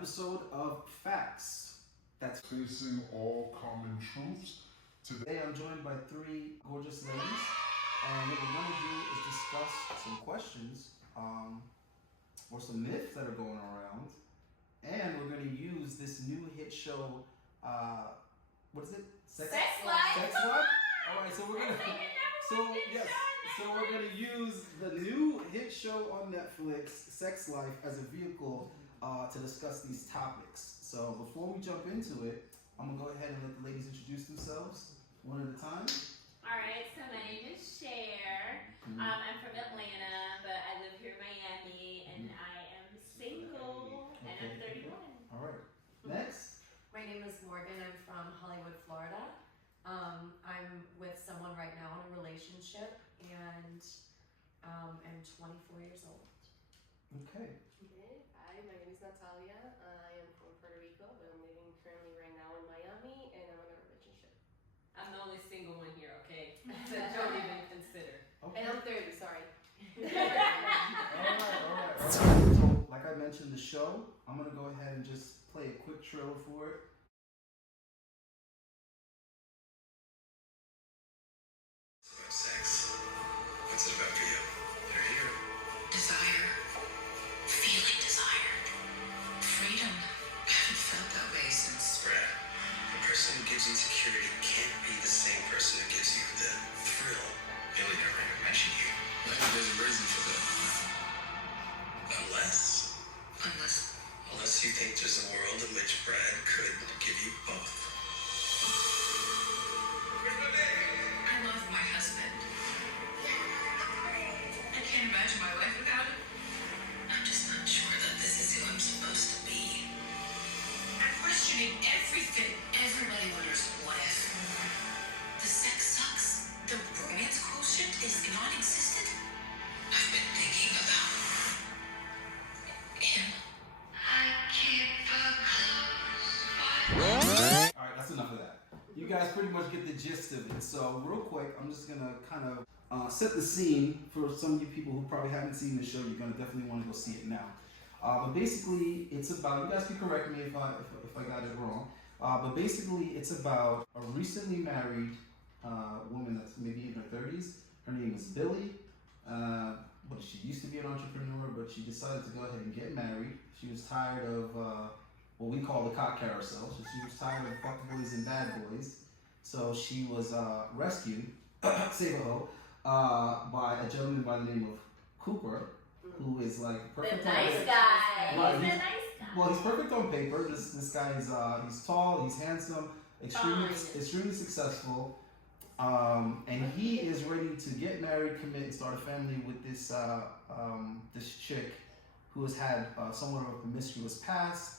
episode of Facts. That's facing all common truths. Today I'm joined by three gorgeous ladies, and what we're going to do is discuss some questions or some myths that are going around, and we're going to use this new hit show. What is it? Sex Life. Sex Life. All right, so we're gonna. So we're gonna use the new hit show on Netflix, Sex Life, as a vehicle to discuss these topics. So before we jump into it, I'm gonna go ahead and let the ladies introduce themselves one at a time. All right, so my name is Cher. I'm from Atlanta, but I live here in Miami, and I am single, and I'm 31. All right. Next. My name is Morgan. I'm from Hollywood, Florida. I'm with someone right now in a relationship, and I'm 24 years old. Okay. Okay. Hi, my name is Natalia. I am from Puerto Rico, but I'm living currently right now in Miami, and I'm in a relationship. I'm the only single one here, okay? That don't even consider. Okay. And I'm 30, sorry. All right. So, like I mentioned, the show, I'm gonna go ahead and just play a quick trailer for it. Sex. What's it about for you? You're here. Desire. Feeling desired. Freedom. I haven't felt that way since. Brad, the person who gives you security can't be the same person who gives you the thrill. Billy never even mentioned you. Maybe there's a reason for that. Unless you think there's a world in which Brad could give you both. I love my husband. I can't imagine my life without him. I'm just not sure that this is who I'm supposed to be. I'm questioning everything. Everybody wonders what if. The sex sucks. The romance quotient is non-existent. I've been thinking about him. I keep a close eye. All right, that's enough of that. You guys pretty much get the gist of it. So real quick, I'm just gonna kind of set the scene for some of you people who probably haven't seen the show. You're gonna definitely want to go see it now. But basically, it's about, you guys can correct me if I got it wrong. But basically, it's about a recently married woman that's maybe in her 30s. Her name is Billy. But she used to be an entrepreneur, but she decided to go ahead and get married. She was tired of what we call the cock carousel. So she was tired of fuck boys and bad boys. So she was rescued, save a hoe, by a gentleman by the name of Cooper, who is like perfect. The nice guy. Right, He's a nice guy. Well, he's perfect on paper. This guy is he's tall, he's handsome, extremely successful. And he is ready to get married, commit, and start a family with this this chick who has had somewhat of a promiscuous past.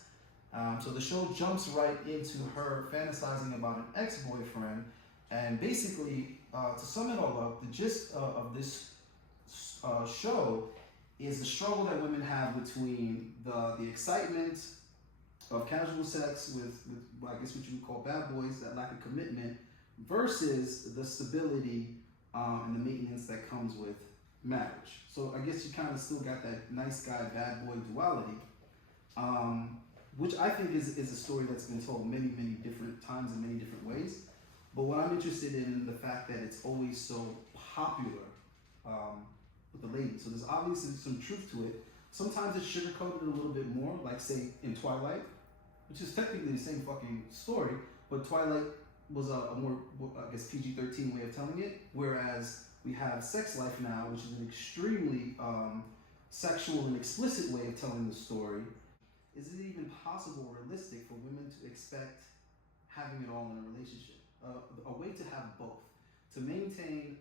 So the show jumps right into her fantasizing about an ex-boyfriend, and basically, to sum it all up, the gist of this show is the struggle that women have between the excitement of casual sex with I guess what you would call bad boys, that lack of commitment, versus the stability and the maintenance that comes with marriage. So I guess you kind of still got that nice guy, bad boy duality, which I think is a story that's been told many, many different times in many different ways. But what I'm interested in the fact that it's always so popular with the ladies. So there's obviously some truth to it. Sometimes it's sugarcoated a little bit more, like say in Twilight, which is technically the same fucking story, but Twilight was a more, I guess, PG-13 way of telling it, whereas we have Sex Life now, which is an extremely sexual and explicit way of telling the story. Is it even possible or realistic for women to expect having it all in a relationship? A way to have both, to maintain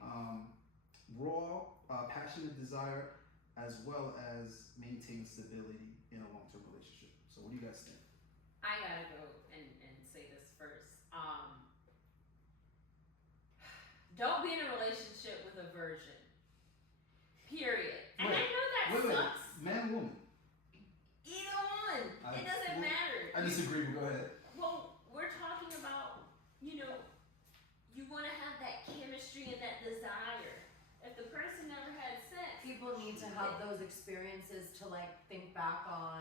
raw, passionate desire, as well as maintain stability in a long-term relationship. So what do you guys think? I gotta go and say this first. Don't be in a relationship with a virgin. Period. And I know that sucks. Man, woman. Either one. It doesn't matter. I disagree, but go ahead. Well, we're talking about, you want to have that chemistry and that desire. If the person never had sex, People need to have those experiences to like think back on,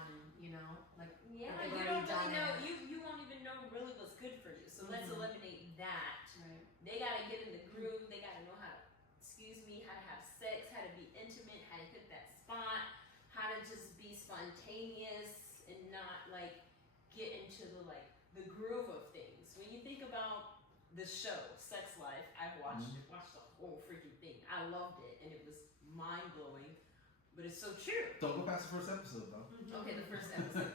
like Yeah, But they've you already don't really done know. it. You won't even know really what's good for you. So let's Mhm. eliminate that. Right. They gotta get in the groove. They gotta know how to, how to have sex, how to be intimate, how to hit that spot, how to just be spontaneous and not like get into the groove of things. When you think about the show Sex Life, I've watched the whole freaking thing. I loved it and it was mind blowing, but it's so true. Don't go past the first episode though. Okay, the first episode.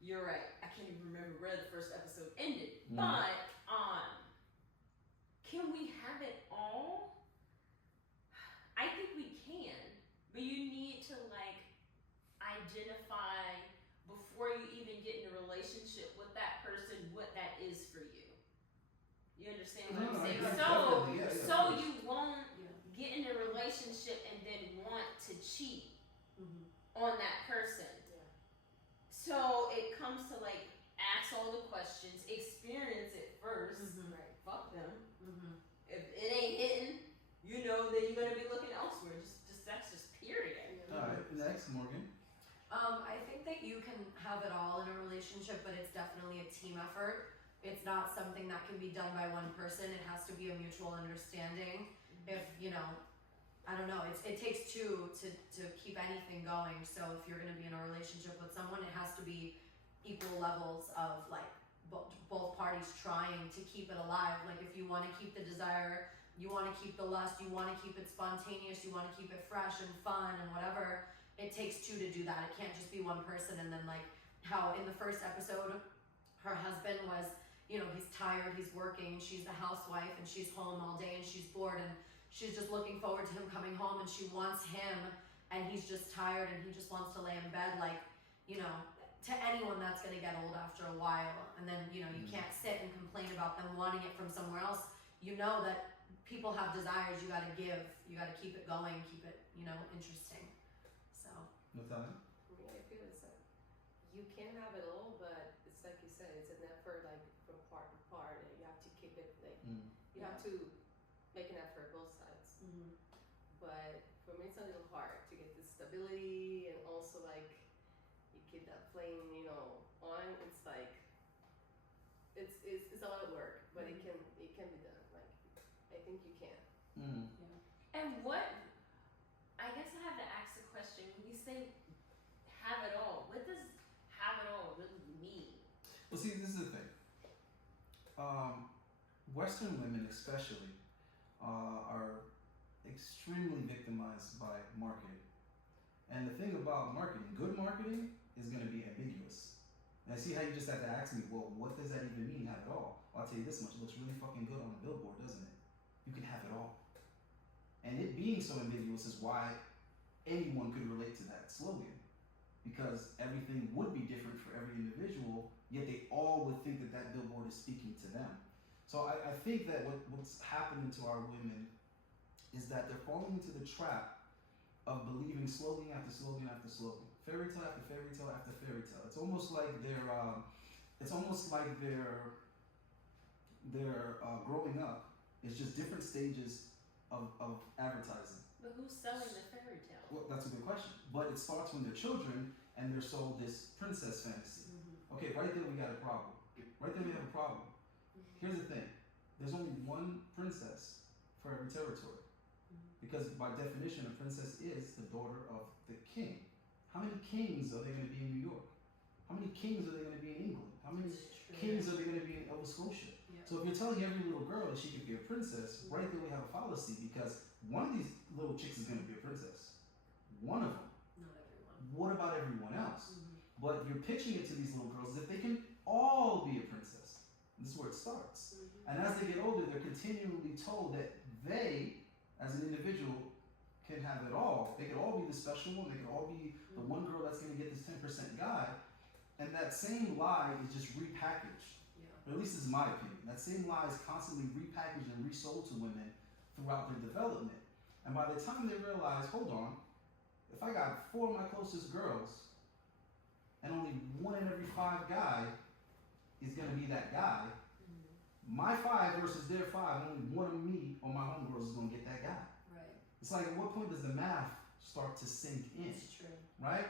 You're right. I can't even remember where the first episode ended. Mm. But can we have it all? I think we can, but you need to like identify before you even get in a relationship with that person what that is for you. You understand what I'm saying? So you won't get in a relationship and then want to cheat on that person. So it comes to like ask all the questions, experience it 1st. Right? Fuck them. If it ain't hitting, you know that you're gonna be looking elsewhere. Just that's just period. All right, next, Morgan. I think that you can have it all in a relationship, but it's definitely a team effort. It's not something that can be done by one person. It has to be a mutual understanding. If, you know, I don't know, it takes two to keep anything going. So if you're gonna be in a relationship with someone, it has to be equal levels of like both parties trying to keep it alive. Like if you wanna keep the desire, you wanna keep the lust, you wanna keep it spontaneous, you wanna keep it fresh and fun and whatever, it takes two to do that. It can't just be one person. And then like how in the first episode, her husband was, you know, he's tired, he's working, she's the housewife and she's home all day and she's bored and she's just looking forward to him coming home and she wants him and he's just tired and he just wants to lay in bed. Like, you know, to anyone that's gonna get old after a while. And then, you know, you can't sit and complain about them wanting it from somewhere else. You know that people have desires, you gotta give, you gotta keep it going, keep it, you know, interesting. So. Natalia? For me, I feel it's like you can have it all, but it's like you said, it's an effort like from part to part, and you have to keep it like you have to make an effort both sides. But for me, it's a little hard to get the stability and also like you keep that flame, you know, on. It's like it's a lot of work, but it can be done. Like I think you can. And what, I guess I have to ask the question, when you say have it all, what does have it all really mean? Well, see, this is the thing. Western women, especially, are extremely victimized by marketing. And the thing about marketing, good marketing is going to be ambiguous. And I see how you just had to ask me, well, what does that even mean, have it all? Well, I'll tell you this much, it looks really fucking good on a billboard, doesn't it? You can have it all. And it being so ambiguous is why anyone could relate to that slogan. Because everything would be different for every individual, yet they all would think that that billboard is speaking to them. So I think that what's happening to our women is that they're falling into the trap of believing slogan after slogan after slogan, fairy tale after fairy tale after fairy tale. It's almost like they're growing up. It's just different stages of advertising. But who's selling the fairy tale? Well, that's a good question. But it starts when they're children and they're sold this princess fantasy. Okay, right there we got a problem. Right there we have a problem. Here's the thing. There's only one princess for every territory. Because by definition, a princess is the daughter of the king. How many kings are there going to be in New York? How many kings are there going to be in England? How many kings are there going to be in Nova Scotia? So if you're telling every little girl that she could be a princess, right there we have a fallacy, because one of these little chicks is going to be a princess. One of them. Not everyone. What about everyone else? But you're pitching it to these little girls as if they can all be a princess. This is where it starts. And as they get older, they're continually told that they, as an individual, can have it all. They could all be the special one. They could all be the one girl that's going to get this 10% guy. And that same lie is just repackaged. Or at least this is my opinion. That same lie is constantly repackaged and resold to women throughout their development. And by the time they realize, hold on, if I got 4 of my closest girls and only 1 in every 5 guy is going to be that guy, my 5 versus their 5, only 1 of me or my homegirls is going to get that guy. Right. It's like, at what point does the math start to sink in? It's true. Right?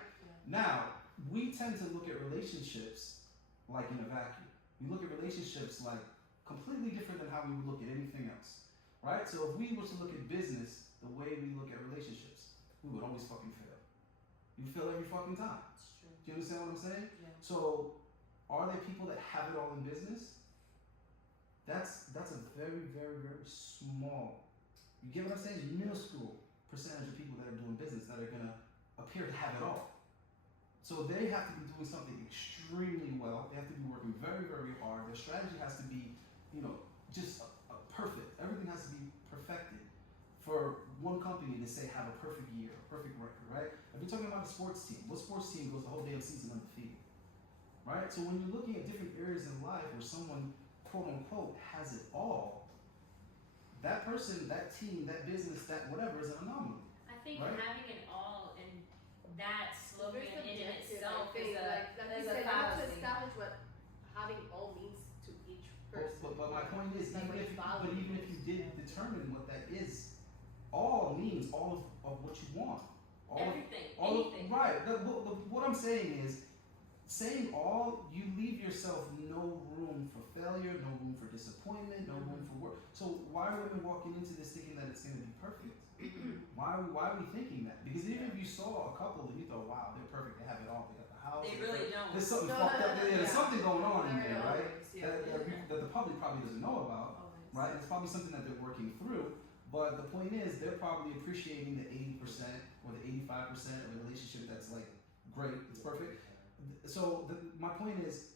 Now, we tend to look at relationships like in a vacuum. We look at relationships like completely different than how we would look at anything else, right? So if we were to look at business the way we look at relationships, we would always fucking fail. You fail every fucking time. It's true. Do you understand what I'm saying? Yeah. So, are there people that have it all in business? That's a very, very, very small. You get what I'm saying? Minuscule percentage of people that are doing business that are gonna appear to have it all. So they have to be doing something extremely well. They have to be working very, very hard. Their strategy has to be, just perfect. Everything has to be perfected for one company to say have a perfect year, a perfect record, right? If you're talking about a sports team, what sports team goes the whole damn season undefeated, right? So when you're looking at different areas in life where someone, quote unquote, has it all, that person, that team, that business, that whatever is an anomaly. I think Right? having it all and that slogan Very in subjective, itself I think. is Like you is a said, you have to fallacy. establish what having all means to each person. But my point is, Like what even if you did determine what that is, all means all of what you want. Everything, All anything. right. What I'm saying is, saying all, you leave yourself no room for failure, no room for disappointment, no room for work. So why are women walking into this thinking that it's going to be perfect? Why are we thinking that? Because even if you saw a couple and you thought, wow, they're perfect, they have it all, they got the house. They really don't. There's something No, fucked no, up no, there. There's yeah. something going on in There there, right? always, yeah. That the public probably doesn't know about. Always. Right? It's probably something that they're working through. But the point is, they're probably appreciating the 80% or the 85% of a relationship that's like great, it's perfect. So my point is,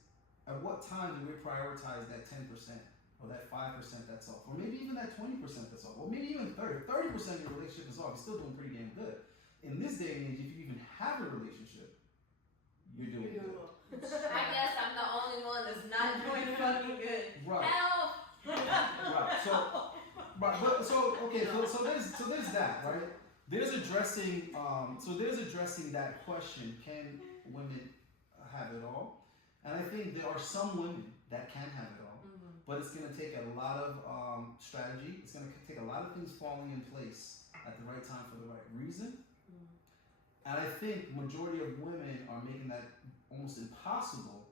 at what time do we prioritize that 10% or that 5% that's off, or maybe even that 20% that's off, or maybe even 30% of your relationship is off? You're still doing pretty damn good. In this day and age, if you even have a relationship, you're doing good. I guess I'm the only one that's not doing fucking good. Right. Help! Right. So there's that, right? There's addressing that question, can women have it all? And I think there are some women that can have it all, but it's going to take a lot of strategy. It's going to take a lot of things falling in place at the right time for the right reason. And I think majority of women are making that almost impossible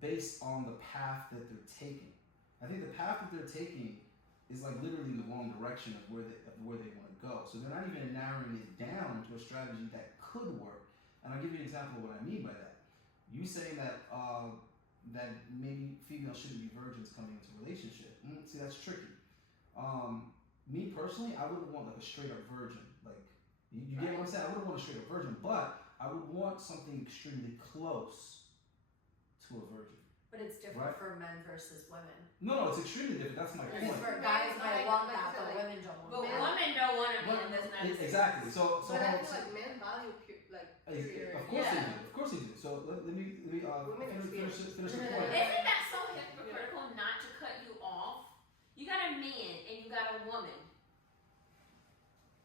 based on the path that they're taking. I think the path that they're taking is like literally in the wrong direction of where they want to go. So they're not even narrowing it down to a strategy that could work. And I'll give you an example of what I mean by that. You saying that that maybe females shouldn't be virgins coming into a relationship. See, that's tricky. Me personally, I wouldn't want like a straight up virgin. Like, you get what I'm saying? I wouldn't want a straight up virgin, but I would want something extremely close to a virgin. But it's different for men versus women. No, it's extremely different. That's my Because point. for guys might want like that, I said, but like- women don't But want that. women don't want to be in this medicine. Exactly. So But I feel like men value pure. of course they do. Of course they do. So let me finish the point. Isn't that so hypocritical not to cut you off? You got a man and you got a woman.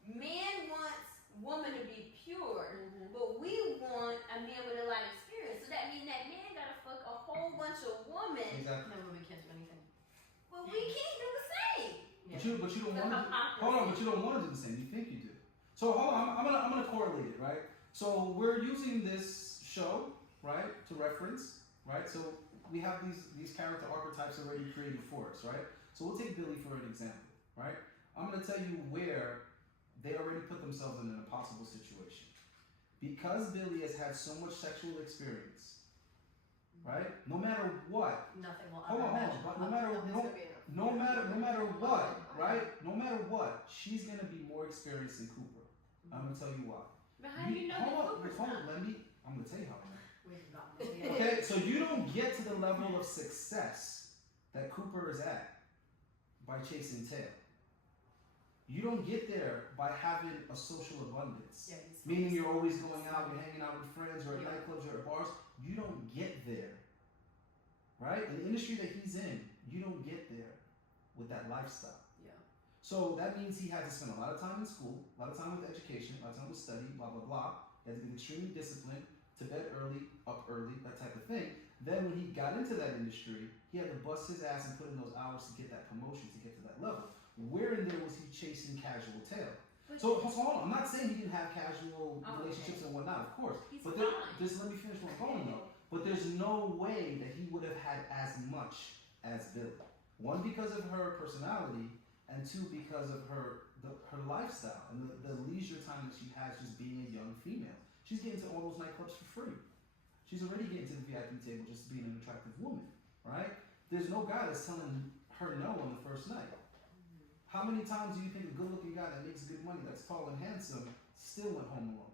Man wants woman to be pure, but we want a man with a lot of experience. So that means that man gotta fuck a whole bunch of women. Exactly. No, women can't do anything. But we can't do the same. But you don't The want to. hypocrisy. Hold on, but you don't want to do the same. You think you do. So hold on. I'm gonna correlate it, right? So we're using this show, right, to reference, right? So we have these character archetypes already created for us, right? So we'll take Billy for an example, right? I'm gonna tell you where they already put themselves in an impossible situation. Because Billy has had so much sexual experience, right? No matter what, Nothing will hold ever on, match but what no matter This no, could be enough. no matter what, right? No matter what, she's gonna be more experienced than Cooper. I'm gonna tell you why. But how do you know that Cooper's hold not? on, I'm gonna tell you how I know. We've gotten Okay, so you don't get to the level of success that Cooper is at by chasing tail. You don't get there by having a social abundance. Yeah, he's Meaning you're always going out, you're hanging out with friends, or at Yeah. nightclubs, or at bars. You don't get there. Right? In the industry that he's in, you don't get there with that lifestyle. Yeah. So that means he had to spend a lot of time in school, a lot of time with education, a lot of time with study, blah, blah, blah. He had to be extremely disciplined, to bed early, up early, that type of thing. Then when he got into that industry, he had to bust his ass and put in those hours to get that promotion, to get to that level. Where in there was he chasing casual tail? So hold on, I'm not saying he didn't have casual Oh, relationships and whatnot, of course. He's But fine. just let me finish where I'm going though. But there's no way that he would have had as much as Billy. One, because of her personality, and two, because of her lifestyle and the leisure time that she has just being a young female. She's getting to all those nightclubs for free. She's already getting to the VIP table just being an attractive woman, right? There's no guy that's telling her no on the first night. How many times do you think a good-looking guy that makes good money, that's tall and handsome, still went home alone?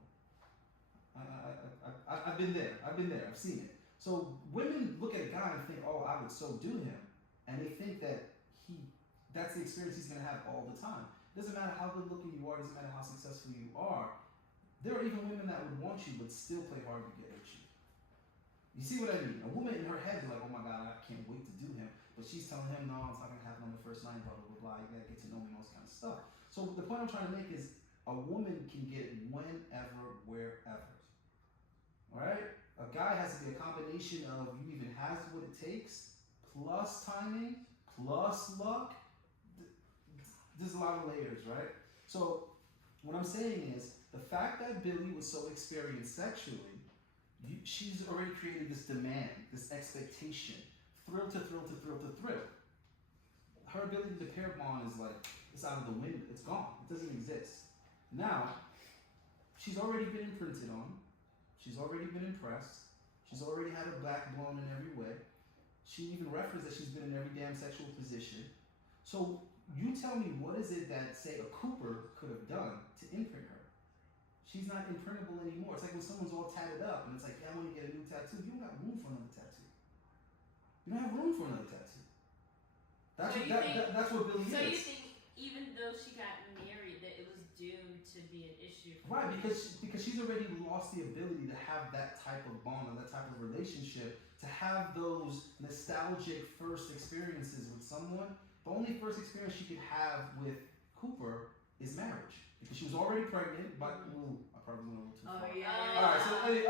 I've been there. I've seen it. So women look at a guy and think, oh, I would so do him. And they think that that's the experience he's going to have all the time. Doesn't matter how good-looking you are, doesn't matter how successful you are. There are even women that would want you but still play hard to get at you. You see what I mean? A woman in her head is like, oh my God, I can't wait to do him. But she's telling him, no, it's not going to happen on the first night, blah, blah, blah, blah. You got to get to know me and all this kind of stuff. So the point I'm trying to make is a woman can get whenever, wherever. All right? A guy has to be a combination of you even has what it takes, plus timing, plus luck. There's a lot of layers, right? So what I'm saying is the fact that Billy was so experienced sexually, she's already created this demand, this expectation, thrill to thrill to thrill to thrill. Her ability to pair bond is like, it's out of the window, it's gone, it doesn't exist. Now, she's already been imprinted on, she's already been impressed, she's already had her back blown in every way. She even referenced that she's been in every damn sexual position. So you tell me, what is it that, say, a Cooper could have done to imprint her? She's not imprintable anymore. It's like when someone's all tatted up and it's like, yeah, I want to get a new tattoo. You don't got room for another tattoo. You don't have room for another tattoo. That's what Billy is. So you think even though she got married that it was doomed to be an issue for Right, her? because she's already lost the ability to have that type of bond or that type of relationship, to have those nostalgic first experiences with someone. The only first experience she could have with Cooper is marriage. Because she was already pregnant, but I probably went a little too far. Oh yeah. Alright, so anyway.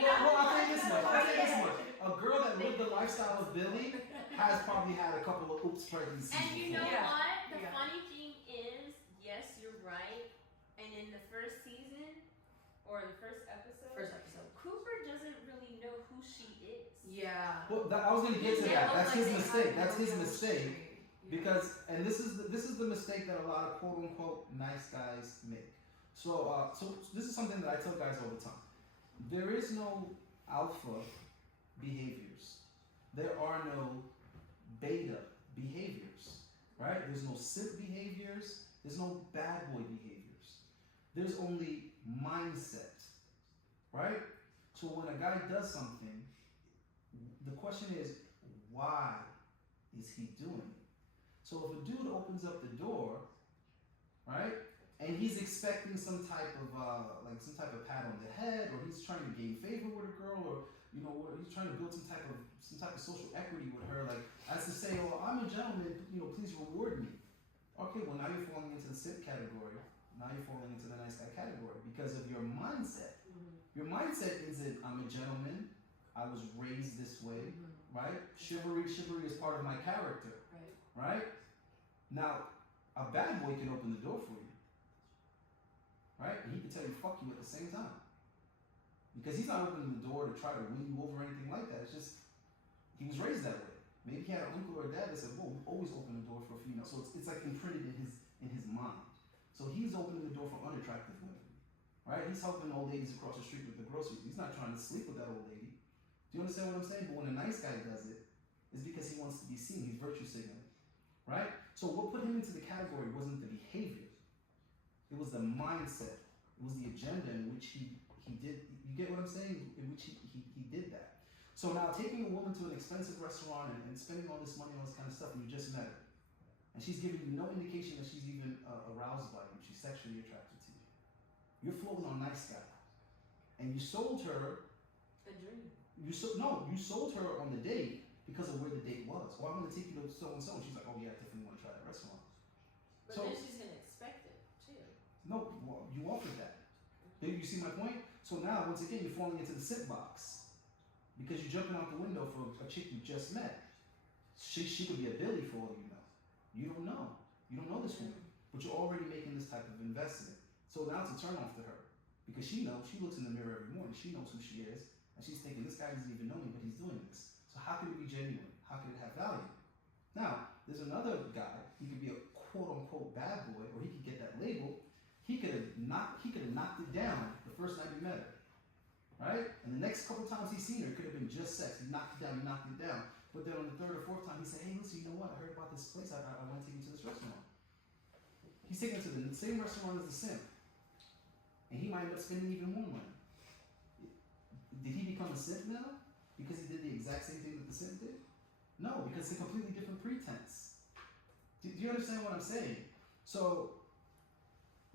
Well, I'll tell you this much. A girl that lived the lifestyle of Billy has probably had a couple of oops pregnancies. And you know before. Yeah. what? The Yeah. funny thing is, yes, you're right. And in the first season, or the first episode, Cooper doesn't really know who she is. Yeah. Well, I was gonna get to that. That's his mistake. That's his mistake. Because, and this is the mistake that a lot of quote unquote nice guys make. So this is something that I tell guys all the time. There is no alpha behaviors. There are no beta behaviors, right? There's no simp behaviors. There's no bad boy behaviors. There's only mindset, right? So when a guy does something, the question is, why is he doing it? So if a dude opens up the door, right, and he's expecting some type of pat on the head, or he's trying to gain favor with a girl, or or he's trying to build some type of social equity with her, like as to say, oh, I'm a gentleman, please reward me. Okay, well now you're falling into the simp category. Now you're falling into the nice guy category because of your mindset. Mm-hmm. Your mindset isn't I'm a gentleman. I was raised this way, right? Chivalry is part of my character. Right? Now, a bad boy can open the door for you. Right? And he can tell you fuck you at the same time. Because he's not opening the door to try to win you over or anything like that. It's just, he was raised that way. Maybe he had an uncle or a dad that said, whoa, always open the door for a female. So it's like imprinted in his mind. So he's opening the door for unattractive women. Right? He's helping old ladies across the street with the groceries. He's not trying to sleep with that old lady. Do you understand what I'm saying? But when a nice guy does it, it's because he wants to be seen. He's virtue signaling. Right? So what put him into the category wasn't the behavior. It was the mindset. It was the agenda in which he did. You get what I'm saying? In which he did that. So now taking a woman to an expensive restaurant and spending all this money on all this kind of stuff, and you just met her, and she's giving you no indication that she's even aroused by you. She's sexually attracted to you. You're floating on nice guy, and you sold her A dream. You sold her on the date because of where the date was. Well, I'm going to take you to so and so. She's like, oh yeah, I definitely want to try that restaurant. But So- then she's gonna expect it too. No, well, you offered that. You see my point? So now, once again, you're falling into the sit box because you're jumping out the window for a chick you just met. She could be a Billy for all you know. You don't know. You don't know this woman. but you're already making this type of investment. So now it's a turn off to her because she knows, she looks in the mirror every morning, she knows who she is, and she's thinking, this guy doesn't even know me, but he's doing this. So how can it be genuine? How can it have value? Now, there's another guy, he could be a quote unquote bad boy, or he could get that label. He could have knocked it down the first night we met her. Right? And the next couple times he's seen her, it could have been just sex. He knocked it down. But then on the third or fourth time, he said, hey, listen, you know what? I heard about this place. I want to take you to this restaurant. He's taken to the same restaurant as the simp. And he might end up spending even more money. Did he become a simp now? Because he did the exact same thing that the simp did? No, because it's a completely different pretense. Do you understand what I'm saying? So,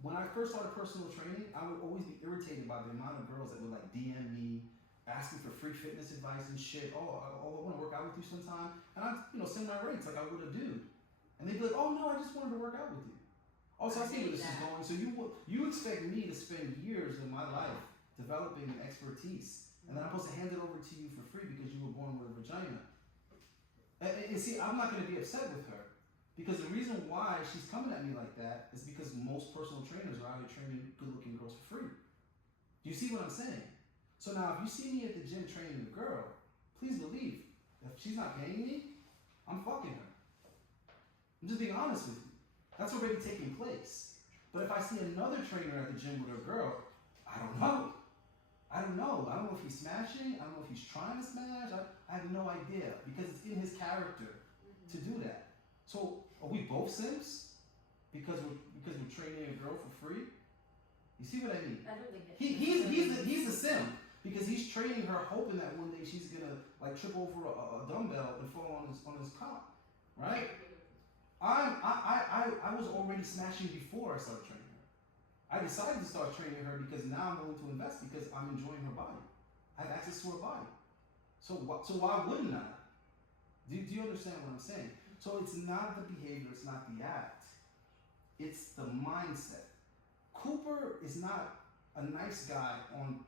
when I first started personal training, I would always be irritated by the amount of girls that would like DM me, asking for free fitness advice and shit. Oh, I want to work out with you sometime. And I'd, send my rates like I would a dude. And they'd be like, oh no, I just wanted to work out with you. Also, I see where this is going. So you expect me to spend years of my life developing an expertise, and then I'm supposed to hand it over to you for free because you were born with a vagina. And see, I'm not going to be upset with her. Because the reason why she's coming at me like that is because most personal trainers are out here training good-looking girls for free. Do you see what I'm saying? So now, if you see me at the gym training a girl, please believe, if she's not paying me, I'm fucking her. I'm just being honest with you. That's already taking place. But if I see another trainer at the gym with a girl, I don't know. I don't know if he's smashing. I don't know if he's trying to smash. I have no idea because it's in his character to do that. So are we both simps because we're training a girl for free? You see what I mean? I don't think that he's the simp because he's training her, hoping that one day she's gonna like trip over a dumbbell and fall on his cock, right? I was already smashing before I started training her. I decided to start training her because now I'm willing to invest because I'm enjoying her body. I have access to her body. So why wouldn't I? Do you understand what I'm saying? So it's not the behavior, it's not the act. It's the mindset. Cooper is not a nice guy on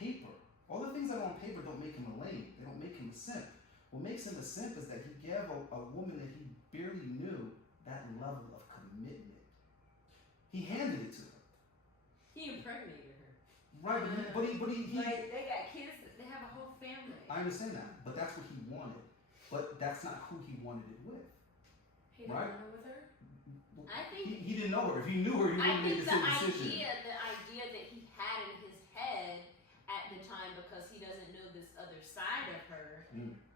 paper. All the things that are on paper don't make him a lame. They don't make him a simp. What makes him a simp is that he gave a woman that he barely knew that level of commitment. He handed it to her. He impregnated her. Right, but he like, they got kids, they have a whole family. I understand that, but that's what he wanted. But that's not who he wanted it with. He didn't right? want her with her? I think he didn't know her. If he knew her, he wouldn't make the same decision. The idea that he had in his head at the time, because he doesn't know this other side of her,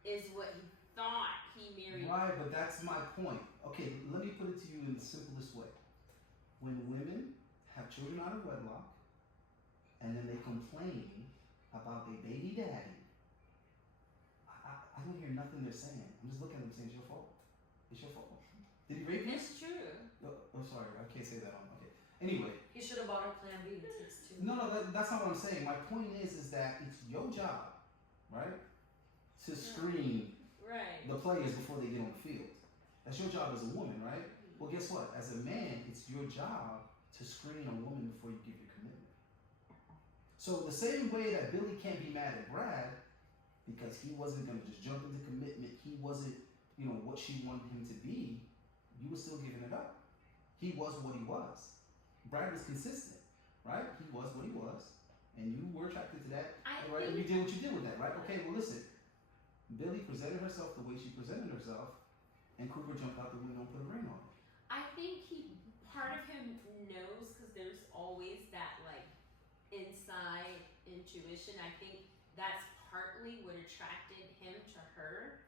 is what he thought he married. Right, but that's my point. Okay, let me put it to you in the simplest way. When women have children out of wedlock, and then they complain about their baby daddy, I don't hear nothing they're saying. I'm just looking at them saying, it's your fault. It's your fault. Did he rape you? It's true. Oh, sorry, I can't say that on. Okay. Anyway. He should have bought her Plan B. It takes two. No, that's not what I'm saying. My point is that it's your job, right, to screen the players before they get on the field. That's your job as a woman, right? Well, guess what? As a man, it's your job to screen a woman before you give your commitment. So the same way that Billy can't be mad at Brad because he wasn't going to just jump into commitment, he wasn't, what she wanted him to be, you were still giving it up. He was what he was. Brad was consistent, right? He was what he was, and you were attracted to that, right? And you did what you did with that, right? Okay, well listen, Billy presented herself the way she presented herself, and Cooper jumped out the window and put a ring on it. I think part of him knows, because there's always that like inside intuition. I think that's partly what attracted him to her.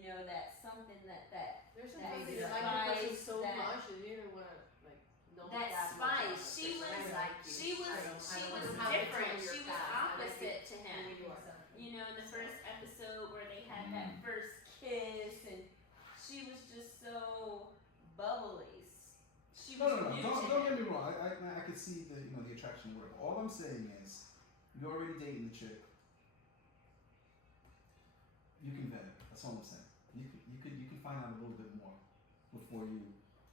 That's something that there's that something spice, like the person so that, much that you didn't want to like know that spice. She was different. She was opposite to him. In the first episode where they had that first kiss, and she was just so bubbly. She was Don't get me wrong. I could see the attraction work. All I'm saying is, you're already dating the chick. You can vet it. That's all I'm saying. You can find out a little bit more before you.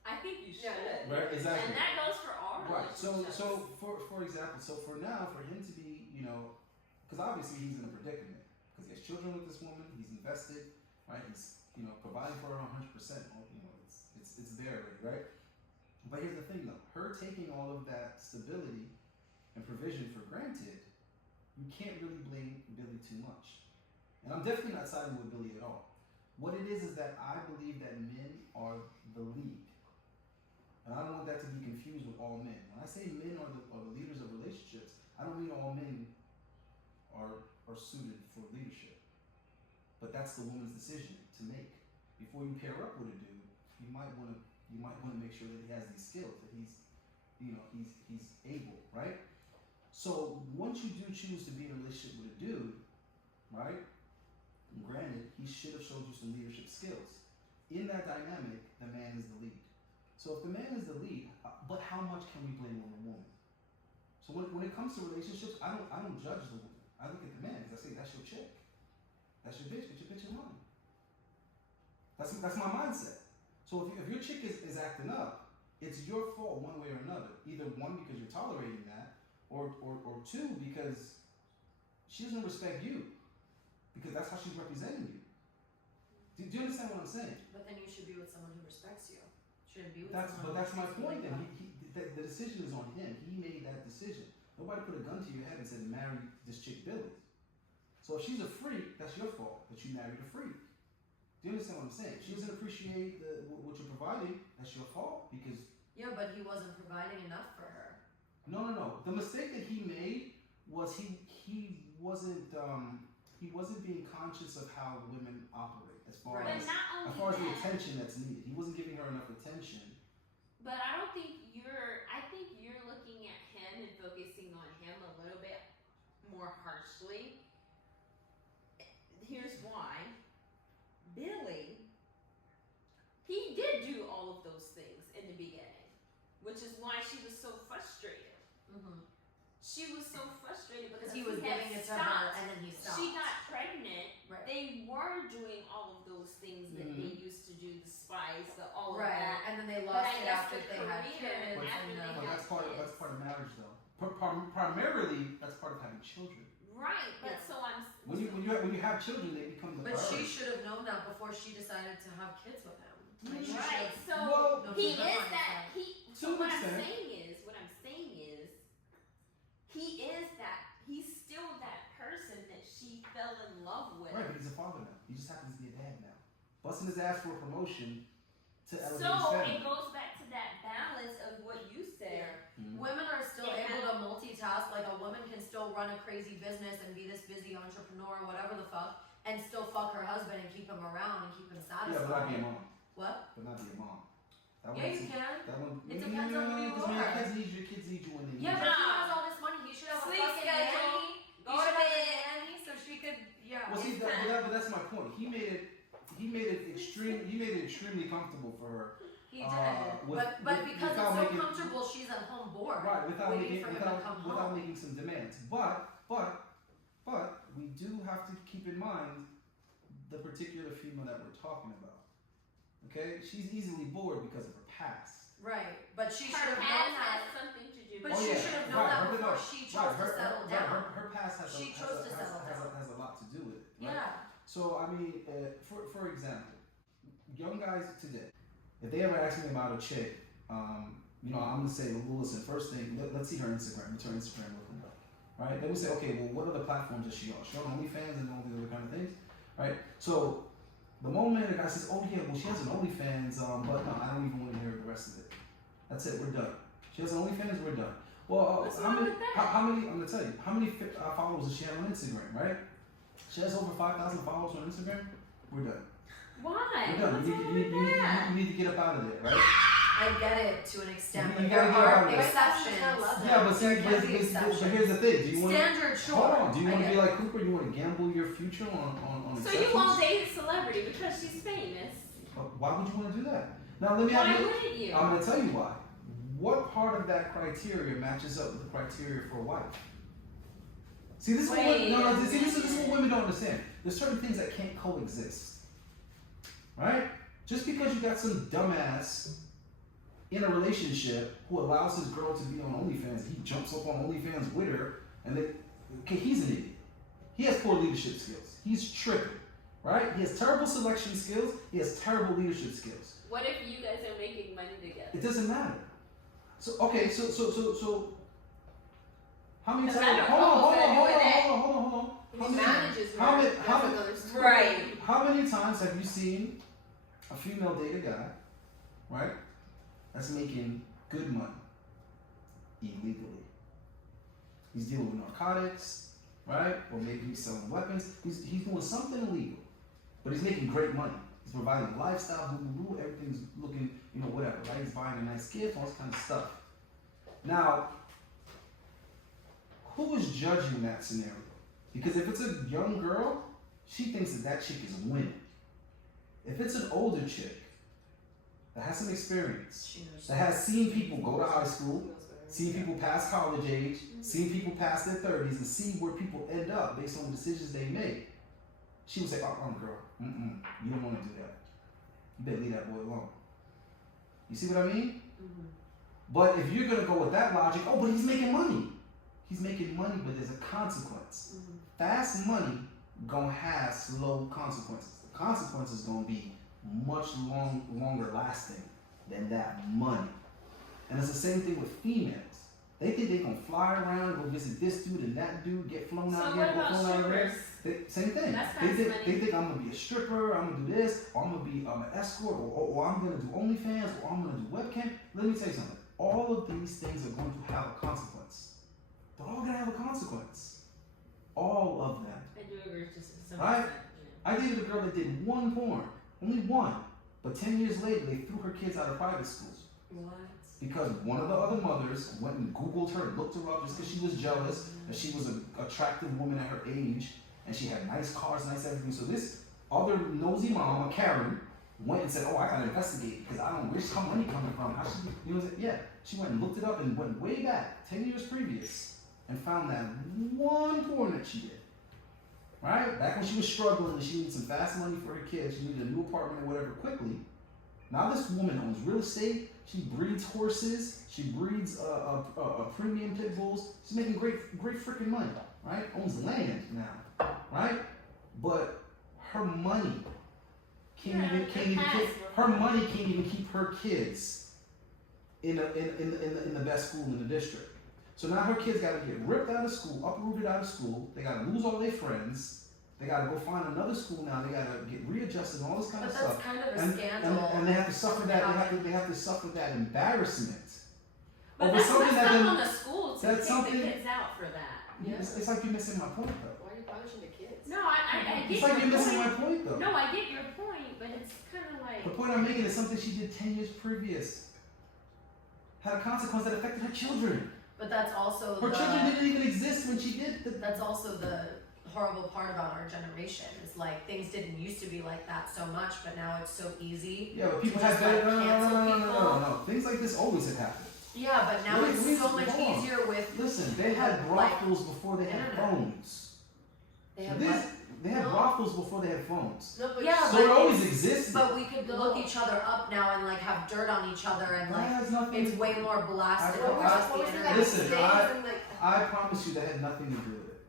I think you should. Yeah. Right. Exactly. And that goes for all relationships. So for example, for now, for him to be, because obviously he's in a predicament because he has children with this woman. He's invested, right? He's providing for her 100%. It's there already, right? But here's the thing though, her taking all of that stability and provision for granted, you can't really blame Billy too much. And I'm definitely not siding with Billy at all. What it is that I believe that men are the lead. And I don't want that to be confused with all men. When I say men are the leaders of relationships, I don't mean all men are suited for leadership. But that's the woman's decision to make. Before you pair up with a dude, you might want to make sure that he has these skills, that he's able, right? So once you do choose to be in a relationship with a dude, right? Granted, he should have showed you some leadership skills. In that dynamic, the man is the lead. So if the man is the lead, but how much can we blame on the woman? So when it comes to relationships, I don't judge the woman. I look at the man because I say that's your chick, that's your bitch. Get your bitch in line. That's my mindset. So if your chick is acting up, it's your fault one way or another. Either one, because you're tolerating that, or two, because she doesn't respect you. Because that's how she's representing you. Do you understand what I'm saying? But then you should be with someone who respects you. Shouldn't be with But someone that's who my treats you point. like Then that. the decision is on him. He made that decision. Nobody put a gun to your head and said marry this chick Billy. So if she's a freak, that's your fault that you married a freak. Do you understand what I'm saying? If she doesn't appreciate what you're providing, that's your fault because. Yeah, but he wasn't providing enough for her. No. The mistake that he made was he wasn't being conscious of how women operate as far But as not only the that, attention that's needed. He wasn't giving her enough attention. but I think you're looking at him and focusing on him a little bit more harshly. Here's why. Billy, he did do all of those things in the beginning, which is why she was so frustrated. Mm-hmm. She was so frustrated because He was had giving it to her stopped. and then he stopped. She got pregnant. Right. They were doing all of those things that they used to do, the spice, all of Right, that. and then they But lost I it guess after the they had career kids. after and, they But had that's part of marriage, though. Primarily, that's part of having children. Right, but Yeah. so I'm. When you have children, they become the But she priority. should have known that before she decided to have kids with him. Like, she Right, should so have known he from her is mindset. that he. To So an what I'm extent. saying is, he is that. He's still that person that she fell in love with. Right, but he's a father now. He just happens to be a dad now. Busting his ass for a promotion to elevate his So family. it goes back to that balance of what you said. Mhm. Women are still It able to multitask. Like a woman can still run a crazy business and be this busy entrepreneur, whatever the fuck, and still fuck her husband and keep him around and keep him Yeah, satisfied. but not be a mom. What? But not be a mom. That Yeah, one's- you can. That one. It depends on who you Because when are. your kids need you when they need Yeah, you. but if he has all this money, he should have Sleep a fucking schedule. nanny. Go He should to have a bed. nanny so she could, yeah. Well, see, It's but that's my point. He made it extremely comfortable for her. He did. with- but because it's without so making- comfortable, she's at home bored. Right, without waiting for him to come without home. making some demands. But we do have to keep in mind the particular female that we're talking about. Okay, she's easily bored because of her past. Right, but she should Her have known past that. has something to do But with she it. should have known that her- before no, she chose right, to settle down. Her past has She chose to settle down. has a lot to do with it. Right? Yeah. So I mean, for example, young guys today, if they ever ask me about a chick, I'm gonna say, well, listen, first thing, let's see her Instagram. What's her Instagram looking like? Right? Then we say, okay, well, what other platforms is she on? She on OnlyFans and all these other kind of things, right? So the moment a guy says, oh yeah, well, she has an OnlyFans, but no, I don't even want to hear the rest of it. That's it. We're done. She has an OnlyFans. We're done. Well, What's wrong with that? how many? I'm gonna tell you. How many followers does she have on Instagram? Right? She has over 5,000 followers on Instagram. We're done. Why? We're done. What's You wrong with that? need to get up out of there, right? I get it to an extent, You but gotta there get out are of it. exceptions. Yeah, but see, There can be but exceptions. here's the thing. Do you want? Standard, sure. Hold on. Do you I want to get be it. like Cooper? You want to gamble your future on So exceptions? you won't date a celebrity because she's famous? Why would you want to do that? Now let me. Why wouldn't you? I'm gonna tell you why. What part of that criteria matches up with the criteria for a wife? See, this is what Wait this is what women don't understand. There's certain things that can't coexist, right? Just because you got some dumbass in a relationship who allows his girl to be on OnlyFans, he jumps up on OnlyFans with her, and he's an idiot. He has poor leadership skills. He's tripping, right? He has terrible selection skills. He has terrible leadership skills. What if you guys are making money together? It doesn't matter. So okay, so how many Because times? I know Hold couples that are doing that. on. He manages how her. many- That's how many- another story. Right. How many times have you seen a female date a guy, right? That's making good money illegally. He's dealing with narcotics, right? Or maybe he's selling weapons. He's doing something illegal, but he's making great money. He's providing a lifestyle, everything's looking, whatever, right? He's buying a nice gift, all this kind of stuff. Now, who is judging that scenario? Because if it's a young girl, she thinks that chick is winning. If it's an older chick that has some experience, that has seen people go to high school, seen people past college age, seen people past their 30s, and see where people end up based on the decisions they make, she would say, girl, you don't want to do that. You better leave that boy alone. You see what I mean? Mm-hmm. But if you're going to go with that logic, but he's making money. He's making money, but there's a consequence. Mm-hmm. Fast money gonna have slow consequences. The consequences gonna be much longer lasting than that money. And it's the same thing with females. They think they can fly around, go visit this dude and that dude, get flown out So here, what get about flown out there. strippers? Same thing. That's They fast think money. I'm gonna be a stripper, I'm gonna do this, or I'm gonna be an escort, or I'm gonna do OnlyFans, or I'm gonna do webcam. Let me tell you something. All of these things are going to have a consequence. They're all gonna have a consequence. All of them. I do agree to some Right? extent, I dated a girl that did one porn, only one, but 10 years later they threw her kids out of private schools What? because one of the other mothers went and Googled her, looked her up just because she was jealous that she was an attractive woman at her age and she had nice cars, nice everything. So this other nosy mom, a Karen, went and said, I gotta investigate because I don't know where's her money coming from. How she, she went and looked it up and went way back, 10 years previous, and found that one porn that she did. Right? Back when she was struggling and she needed some fast money for her kids, she needed a new apartment or whatever quickly. Now this woman owns real estate, she breeds horses, she breeds premium pit bulls, she's making great freaking money, right? Owns land now, right? But her money can't even keep her kids in the best school in the district. So now her kids got to get ripped out of school, uprooted out of school. They got to lose all their friends. They got to go find another school now. They got to get readjusted and all this kind of stuff. But that's kind of a scandal. And they have to suffer that. They have to suffer that embarrassment. But over that's something messed that up then- on the school to that's take something- the kids out for that. Yeah. It's like you're missing my point, though. Why are you punishing the kids? No, I get It's like your you're missing point. my point, though. No, I get your point, but it's kind of like. The point I'm making is something she did 10 years previous. Had a consequence that affected her children. But that's also Her children didn't even exist when she did the. that's also the horrible part about our generation. Is like things didn't used to be like that so much, but now it's so easy. Yeah, but people to have just, like, better. cancel people. No. Things like this always have happened. Yeah, but now Wait, it's wait, so much hold on. easier with Listen, they had Like, brothels before they had internet. phones. they So have this, what? they had No. brothels before they had phones. No, but Yeah, So but it always it's- existed. But we could look each other up now and like have dirt on each other and That like has nothing. it's way more blasted I- across what the was it internet. like Listen, days I- and, like, I promise you that had nothing to do with it.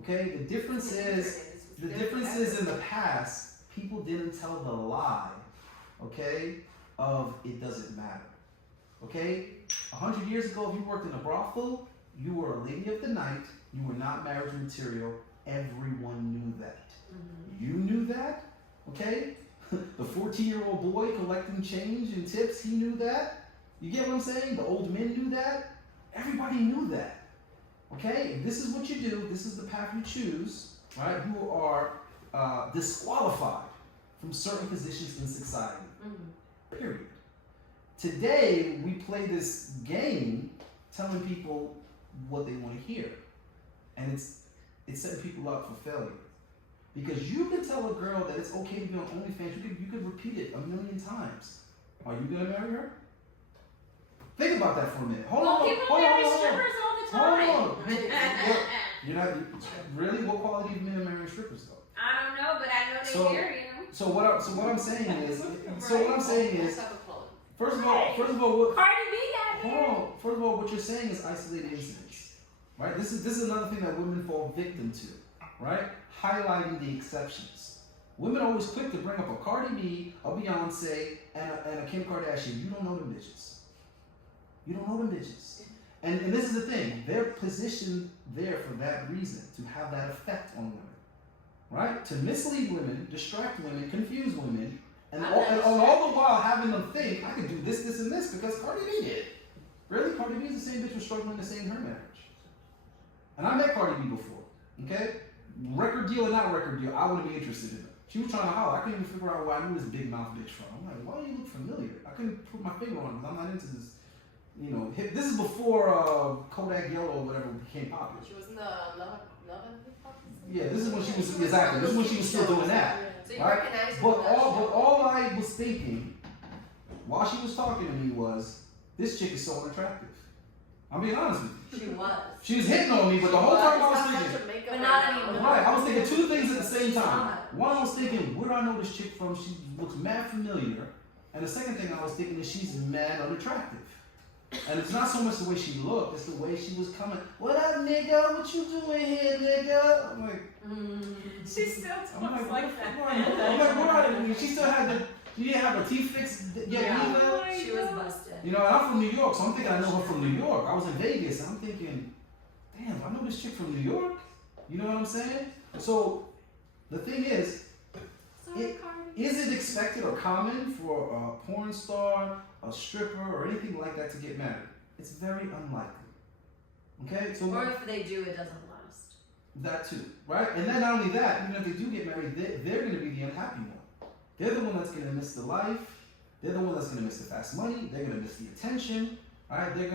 Okay, the difference is in the past, people didn't tell the lie. Okay, of it doesn't matter. Okay, 100 years ago, if you worked in a brothel, you were a lady of the night. You were not marriage material. Everyone knew that. Mm-hmm. You knew that. Okay, the 14-year-old boy collecting change and tips, he knew that. You get what I'm saying? The old men knew that. Everybody knew that. Okay, if this is what you do, this is the path you choose, right? You are disqualified from certain positions in society. Mm-hmm. Period. Today, we play this game telling people what they want to hear. And it's setting people up for failure. Because you can tell a girl that it's okay to be on OnlyFans, you could repeat it 1,000,000 times. Are you gonna marry her? Think about that for a minute. Hold Well, on. people hold marry on. strippers all the Hold time. on. You're not really. What quality of men are marrying strippers though? I don't know, but I know they So- marry them. So what I'm saying is, let's have a call. first of all, what? Cardi B got Hold married. on. First of all, what you're saying is isolated incidents, right? This is another thing that women fall victim to, right? Highlighting the exceptions. Women always quick to bring up a Cardi B, a Beyonce, and a Kim Kardashian. You don't know them bitches. You don't know them bitches. And this is the thing, they're positioned there for that reason, to have that effect on women, right? To mislead women, distract women, confuse women, and all the while having them think, I could do this, this, and this because Cardi B did. Really? Cardi B is the same bitch who's struggling to stay in her marriage. And I met Cardi B before, okay? Record deal or not record deal, I wouldn't be interested in her. She was trying to holler. I couldn't even figure out where I knew this big mouth bitch from. I'm like, why do you look familiar? I couldn't put my finger on it because I'm not into this. You know, this is before Kodak Yellow or whatever became popular. She was in the Love and Hip Hop. Yeah, this is when she was exactly. This is when she was still doing that. So you right? recognize her But from that show. all I was thinking while she was talking to me was, this chick is so unattractive. I'm being honest with you. She was. She was hitting on me, but the whole time I was thinking, But not anymore. right, I was thinking two things at the same time. One, I was thinking, where do I know this chick from? She looks mad familiar. And the second thing I was thinking is she's mad unattractive. And it's not so much the way she looked, it's the way she was coming. What up, nigga? What you doing here, nigga? I'm like, She still talks I'm like, like that. I'm like, what are you? She still had she didn't have her teeth fixed yet Yeah. either. She was busted. You know, and I'm from New York, so I'm thinking I know her from New York. I was in Vegas, and I'm thinking, damn, I know this chick from New York. You know what I'm saying? So the thing is, is it expected or common for a porn star, a stripper, or anything like that to get married? It's very unlikely. Okay, so Or if they do, it doesn't last. that too, right? And then not only that, even if they do get married, they're going to be the unhappy one. They're the one that's going to miss the life. They're the one that's going to miss the fast money. They're going to miss the attention. Right? They're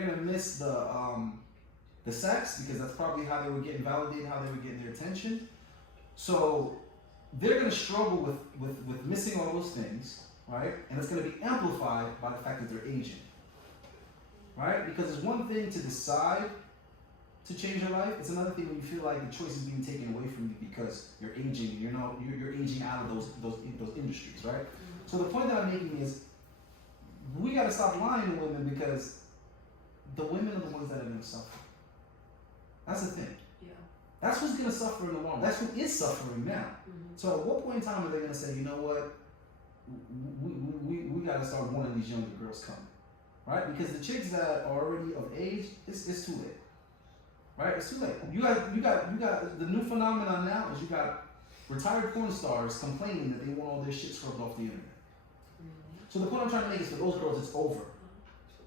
gonna miss the sex because that's probably how they were getting validated, how they were getting their attention. So they're gonna struggle with missing all those things, right? And it's gonna be amplified by the fact that they're aging, right? Because it's one thing to decide to change your life. It's another thing when you feel like the choice is being taken away from you because you're aging. You're aging out of those industries, right? So the point that I'm making is, we got to stop lying to women because the women are the ones that are going to suffer. That's the thing. Yeah. That's who's going to suffer in the long run. That's who is suffering now. Mm-hmm. So at what point in time are they going to say, you know what, we got to start wanting these younger girls coming, right? Because the chicks that are already of age, it's too late, right? It's too late. You got the new phenomenon now is you got retired porn stars complaining that they want all their shit scrubbed off the internet. So the point I'm trying to make is for those girls, it's over.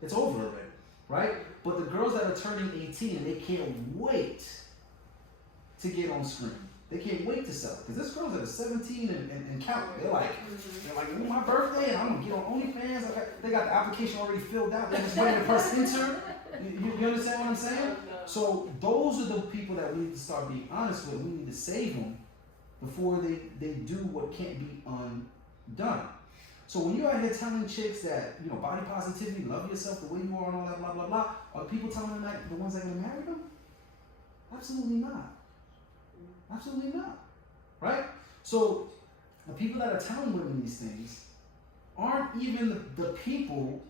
It's over already, right? But the girls that are turning 18, they can't wait to get on screen. They can't wait to sell it. Because there's girls that are 17 and count. They're like, oh, my birthday, and I'm going to get on OnlyFans. They got the application already filled out. They're just waiting to press enter. You understand what I'm saying? So those are the people that we need to start being honest with. We need to save them before they do what can't be undone. So when you're out here telling chicks that, body positivity, love yourself the way you are and all that blah, blah, blah, are people telling them that the ones that are going to marry them? Absolutely not. Absolutely not. Right? So the people that are telling women these things aren't even the people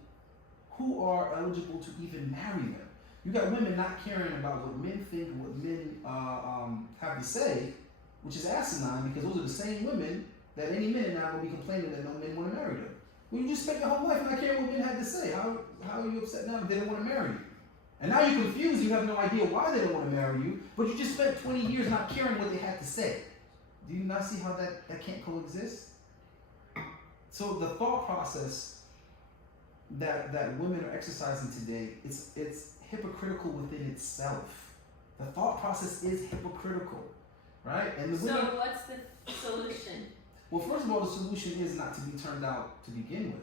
who are eligible to even marry them. You got women not caring about what men think, what men have to say, which is asinine because those are the same women that any minute now will be complaining that no men want to marry them. Well, you just spent your whole life not caring what men had to say. How are you upset now if they don't want to marry you? And now you're confused, you have no idea why they don't want to marry you, but you just spent 20 years not caring what they had to say. Do you not see how that can't coexist? So the thought process that women are exercising today, it's hypocritical within itself. The thought process is hypocritical, right? And the So women, what's the solution? well, first of all, the solution is not to be turned out to begin with.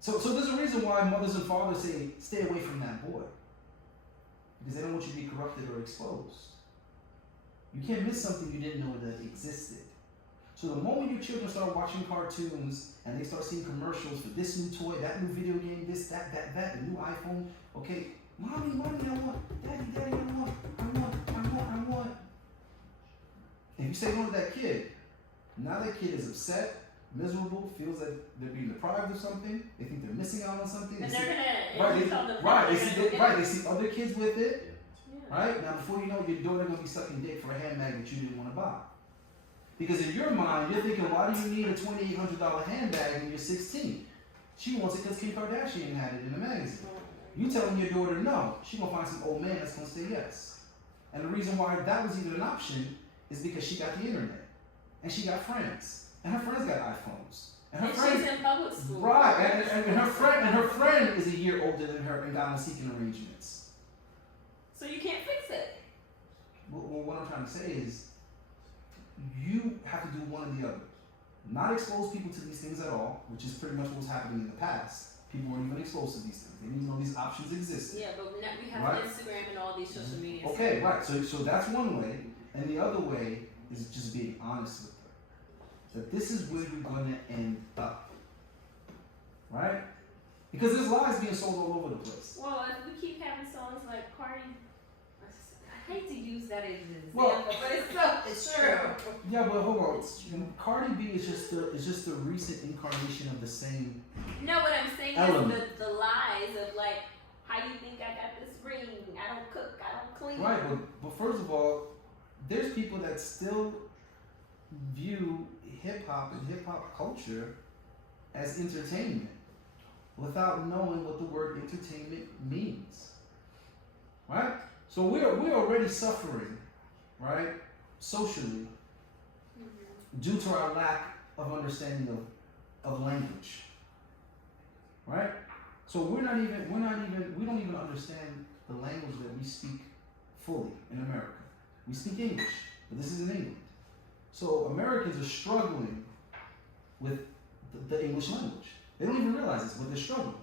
So there's a reason why mothers and fathers say, stay away from that boy. Because they don't want you to be corrupted or exposed. You can't miss something you didn't know that existed. So the moment your children start watching cartoons and they start seeing commercials for this new toy, that new video game, this, that, the new iPhone, okay, mommy, I want, daddy, I want. And you say no to that kid, now that kid is upset, miserable, feels that they're being deprived of something, they think they're missing out on something. And They see other kids with it, right? Now before you know it, your daughter gonna be sucking dick for a handbag that you didn't want to buy. Because in your mind, you're thinking, why do you need a $2,800 handbag when you're 16? She wants it because Kim Kardashian had it in the magazine. You telling your daughter no, she gonna find some old man that's gonna say yes. And the reason why that was even an option is because she got the internet. And she got friends. And her friends got iPhones. And her friends, she's in public school. right, and her friend is a year older than her and got on seeking arrangements. So you can't fix it. Well, what I'm trying to say is, you have to do one or the other. Not expose people to these things at all, which is pretty much what was happening in the past. People weren't even exposed to these things. They didn't even know these options existed. Yeah, but now we have Right. Instagram and all these social media. Okay, right. So that's one way, and the other way is just being honest with her. That this is where you're gonna end up, right? Because there's lies being sold all over the place. Well, if we keep having songs like Cardi, I hate to use that as an example, Well, but it's true. Yeah, but hold on. Cardi B is just the recent incarnation of the same. No, what I'm saying Element. is the lies of like, how you think I got this ring? I don't cook, I don't clean. Right, but first of all, there's people that still view hip hop and hip hop culture as entertainment without knowing what the word entertainment means. Right? So we're already suffering, right, socially, due to our lack of understanding of language. Right? So we don't even understand the language that we speak fully in America. We speak English, but this is in England. So Americans are struggling with the English language. They don't even realize this, but they're struggling,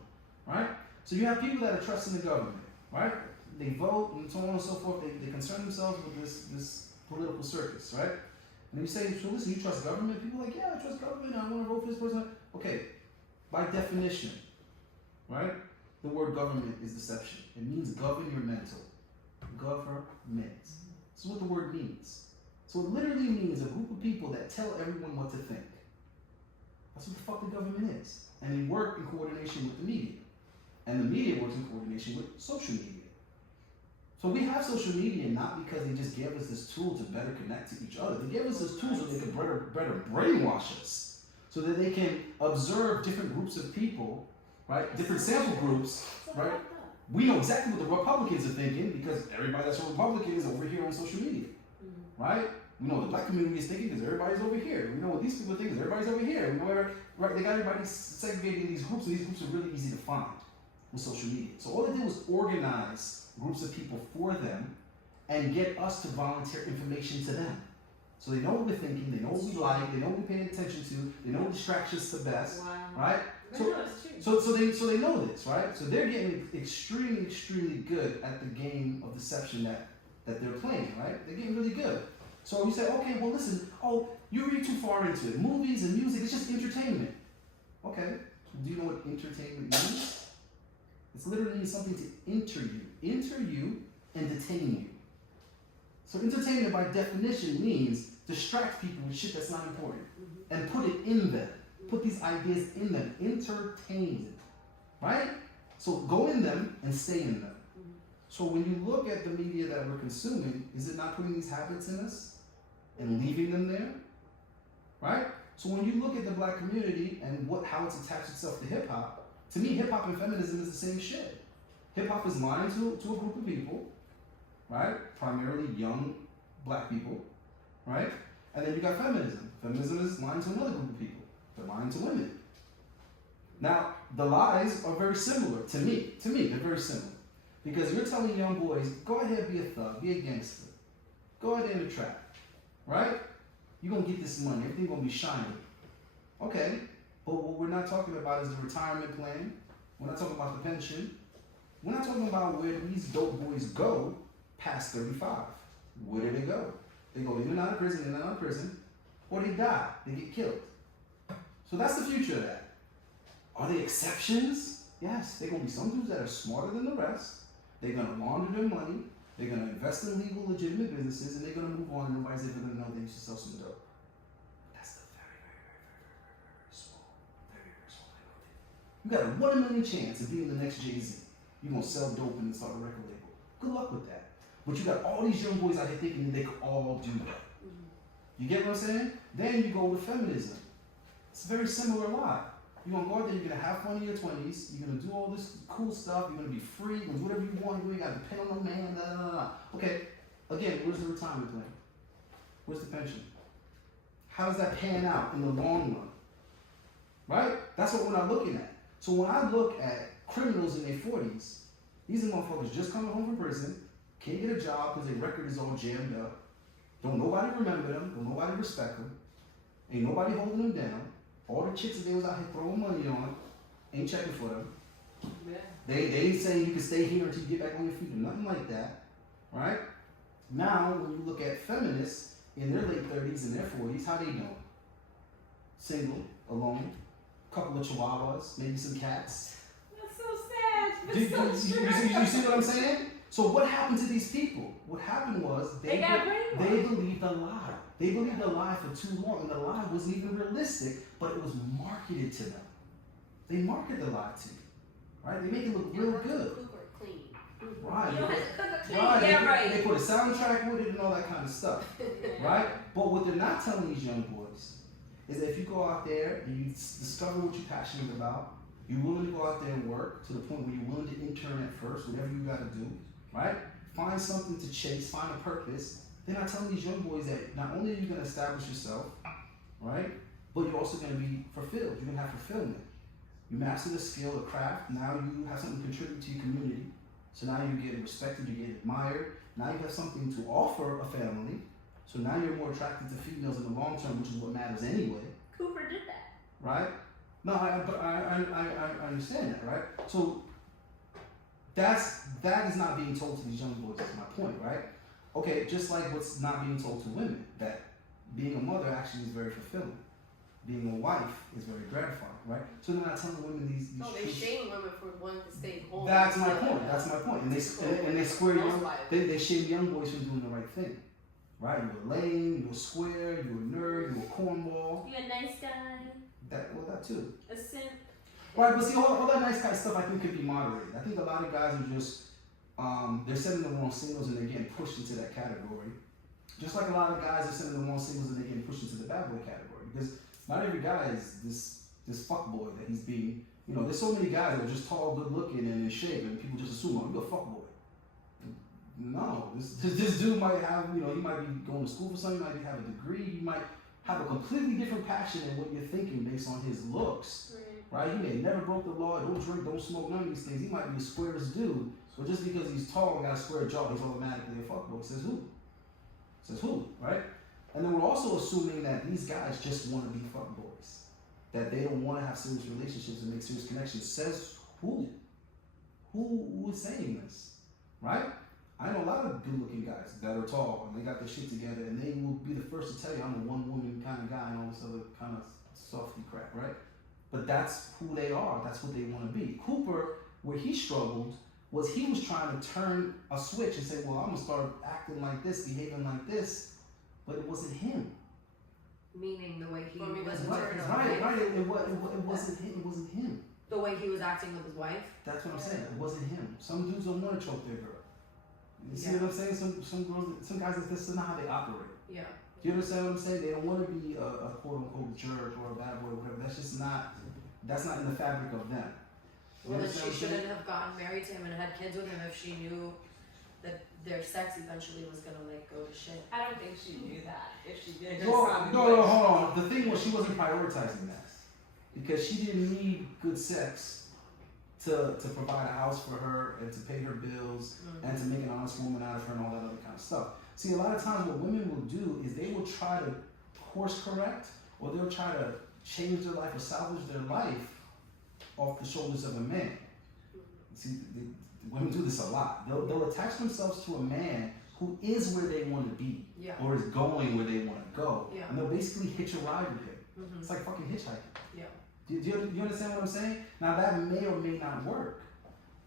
right? So you have people that are trusting the government, right? They vote and so on and so forth. They concern themselves with this political circus, right? And you say, so listen, you trust government? People are like, yeah, I trust government. I want to vote for this person. Okay, by definition, right? The word government is deception. It means govern your mental. Government. This is what the word means. So it literally means a group of people that tell everyone what to think. That's what the fuck the government is. And they work in coordination with the media. And the media works in coordination with social media. So we have social media not because they just gave us this tool to better connect to each other. They gave us this tool so they could better brainwash us. So that they can observe different groups of people, right? Different sample groups, right? We know exactly what the Republicans are thinking because everybody that's a Republican is over here on social media, right? We know what the black community is thinking because everybody's over here. We know what these people think because everybody's over here. We know right? They got everybody segregated in these groups, and these groups are really easy to find with social media. So all they did was organize groups of people for them and get us to volunteer information to them. So they know what we're thinking, they know what we like, they know what we're paying attention to, they know what distracts us the best, right? So they know this, right? So they're getting extremely good at the game of deception that they're playing, right? They're getting really good. So we say, okay, well listen, you read too far into it. Movies and music, it's just entertainment. Okay, do you know what entertainment means? It's literally something to enter you and detain you. So entertainment by definition means distract people with shit that's not important and put it in them. Put these ideas in them. Entertain them. Right? So go in them and stay in them. So when you look at the media that we're consuming, is it not putting these habits in us and leaving them there? Right? So when you look at the black community and how it's attached itself to hip hop, to me, hip hop and feminism is the same shit. Hip hop is lying to a group of people, right? Primarily young black people, right? And then you got feminism. Feminism is lying to another group of people. They're lying to women. Now, the lies are very similar to me. To me, they're very similar. Because you're telling young boys, go ahead, be a thug, be a gangster. Go ahead in the trap, right? You're going to get this money. Everything's going to be shiny. Okay, but what we're not talking about is the retirement plan. We're not talking about the pension. We're not talking about where these dope boys go past 35. Where do they go? They go in and out of prison, in and out of prison, or they die, they get killed. So that's the future of that. Are they exceptions? Yes, they're going to be some dudes that are smarter than the rest. They're going to launder their money. They're going to invest in legal, legitimate businesses, and they're going to move on, and nobody's ever going to know they used to sell some dope. That's the very small minority. You got a 1 in a million chance of being the next Jay-Z. You're going to sell dope and start a record label. Good luck with that. But you got all these young boys out here thinking they could all do that. You get what I'm saying? Then you go with feminism. It's a very similar lie. You're gonna go out there, you're gonna have fun in your 20s, you're gonna do all this cool stuff, you're gonna be free, you're gonna do whatever you want, you ain't gotta depend on no man, blah, blah, blah. Okay, again, where's the retirement plan? Where's the pension? How does that pan out in the long run? Right? That's what we're not looking at. So when I look at criminals in their 40s, these are motherfuckers just coming home from prison, can't get a job because their record is all jammed up, don't nobody remember them, don't nobody respect them, ain't nobody holding them down. All the chicks that they was out here throwing money on ain't checking for them. Yeah. They ain't saying you can stay here until you get back on your feet or nothing like that, right? Now, when you look at feminists in their late 30s and their 40s, how they doing? Single, alone, couple of chihuahuas, maybe some cats. That's so sad, but You so true. see what I'm saying? So what happened to these people? What happened was They got brainwashed. they believed a lie. They believed a lie for too long, and the lie wasn't even realistic, but it was marketed to them. They market the lie to you, right? They make it look real good. Cook or clean. Right. You don't have to cook a clean. Right, Yeah, they, right. they put a soundtrack with it and all that kind of stuff, right? But what they're not telling these young boys is that if you go out there and you discover what you're passionate about, you're willing to go out there and work to the point where you're willing to intern at first, whatever you got to do, right? Find something to chase, find a purpose. They're not telling these young boys that not only are you going to establish yourself, right, but you're also going to be fulfilled. You're going to have fulfillment. You master the skill, the craft. Now you have something to contribute to your community. So now you get respected, you get admired. Now you have something to offer a family. So now you're more attracted to females in the long term, which is what matters anyway. Cooper did that. Right? No, I understand that, right? So that is not being told to these young boys. That's my point, right? Okay, just like what's not being told to women, that being a mother actually is very fulfilling. Being a wife is very gratifying, right? So they're not telling women these No, they truths. shame women for wanting to stay home. That's my point. That's my point. And they square young, Most they shame young boys from doing the right thing, right? You're lame, you're square, you're a nerd, you're a cornball. You a nice guy. That too. A simp. Right, but see, all that nice kind of stuff I think could be moderated. I think a lot of guys are just, they're sending the wrong signals and they're getting pushed into that category. Just like a lot of guys are sending the wrong signals and they're getting pushed into the bad boy category. Because not every guy is this fuck boy that he's being, there's so many guys that are just tall, good looking, and in shape, and people just assume, oh, you're a fuck boy. No, this dude might have, he might be going to school for something, he might have a degree, he might have a completely different passion than what you're thinking based on his looks. Right? He may never broke the law, don't drink, don't smoke, none of these things. He might be the squarest dude, but just because he's tall and got a square jaw, he's automatically a fuckboy. Says who? Says who? Right? And then we're also assuming that these guys just want to be fuckboys, that they don't want to have serious relationships and make serious connections. Says who? Who is saying this? Right? I know a lot of good-looking guys that are tall and they got their shit together, and they will be the first to tell you I'm a one-woman kind of guy and all this other kind of softy crap, right? But that's who they are. That's what they want to be. Cooper, where he struggled, was he was trying to turn a switch and say, well, I'm going to start acting like this, behaving like this. But it wasn't him. Meaning the way he I mean, was that's turned on. Right. It wasn't him. It wasn't him. The way he was acting with his wife. That's what I'm saying. It wasn't him. Some dudes don't want to choke their girl. You see Yeah. what I'm saying? Some guys, this is not how they operate. Yeah. Do you understand what I'm saying? They don't want to be a quote unquote jerk or a bad boy or whatever. That's not in the fabric of them. You Well, then understand she what I'm saying? shouldn't have gotten married to him and had kids with him if she knew that their sex eventually was gonna go to shit. I don't think she knew that. If she did, No, hold on. The thing was, she wasn't prioritizing that because she didn't need good sex to provide a house for her and to pay her bills and to make an honest woman out of her and all that other kind of stuff. See, a lot of times what women will do is they will try to course correct or they'll try to change their life or salvage their life off the shoulders of a man. See, women do this a lot. They'll attach themselves to a man who is where they want to be Yeah. or is going where they want to go. Yeah. And they'll basically hitch a ride with him. Mm-hmm. It's like fucking hitchhiking. Yeah. Do you understand what I'm saying? Now that may or may not work.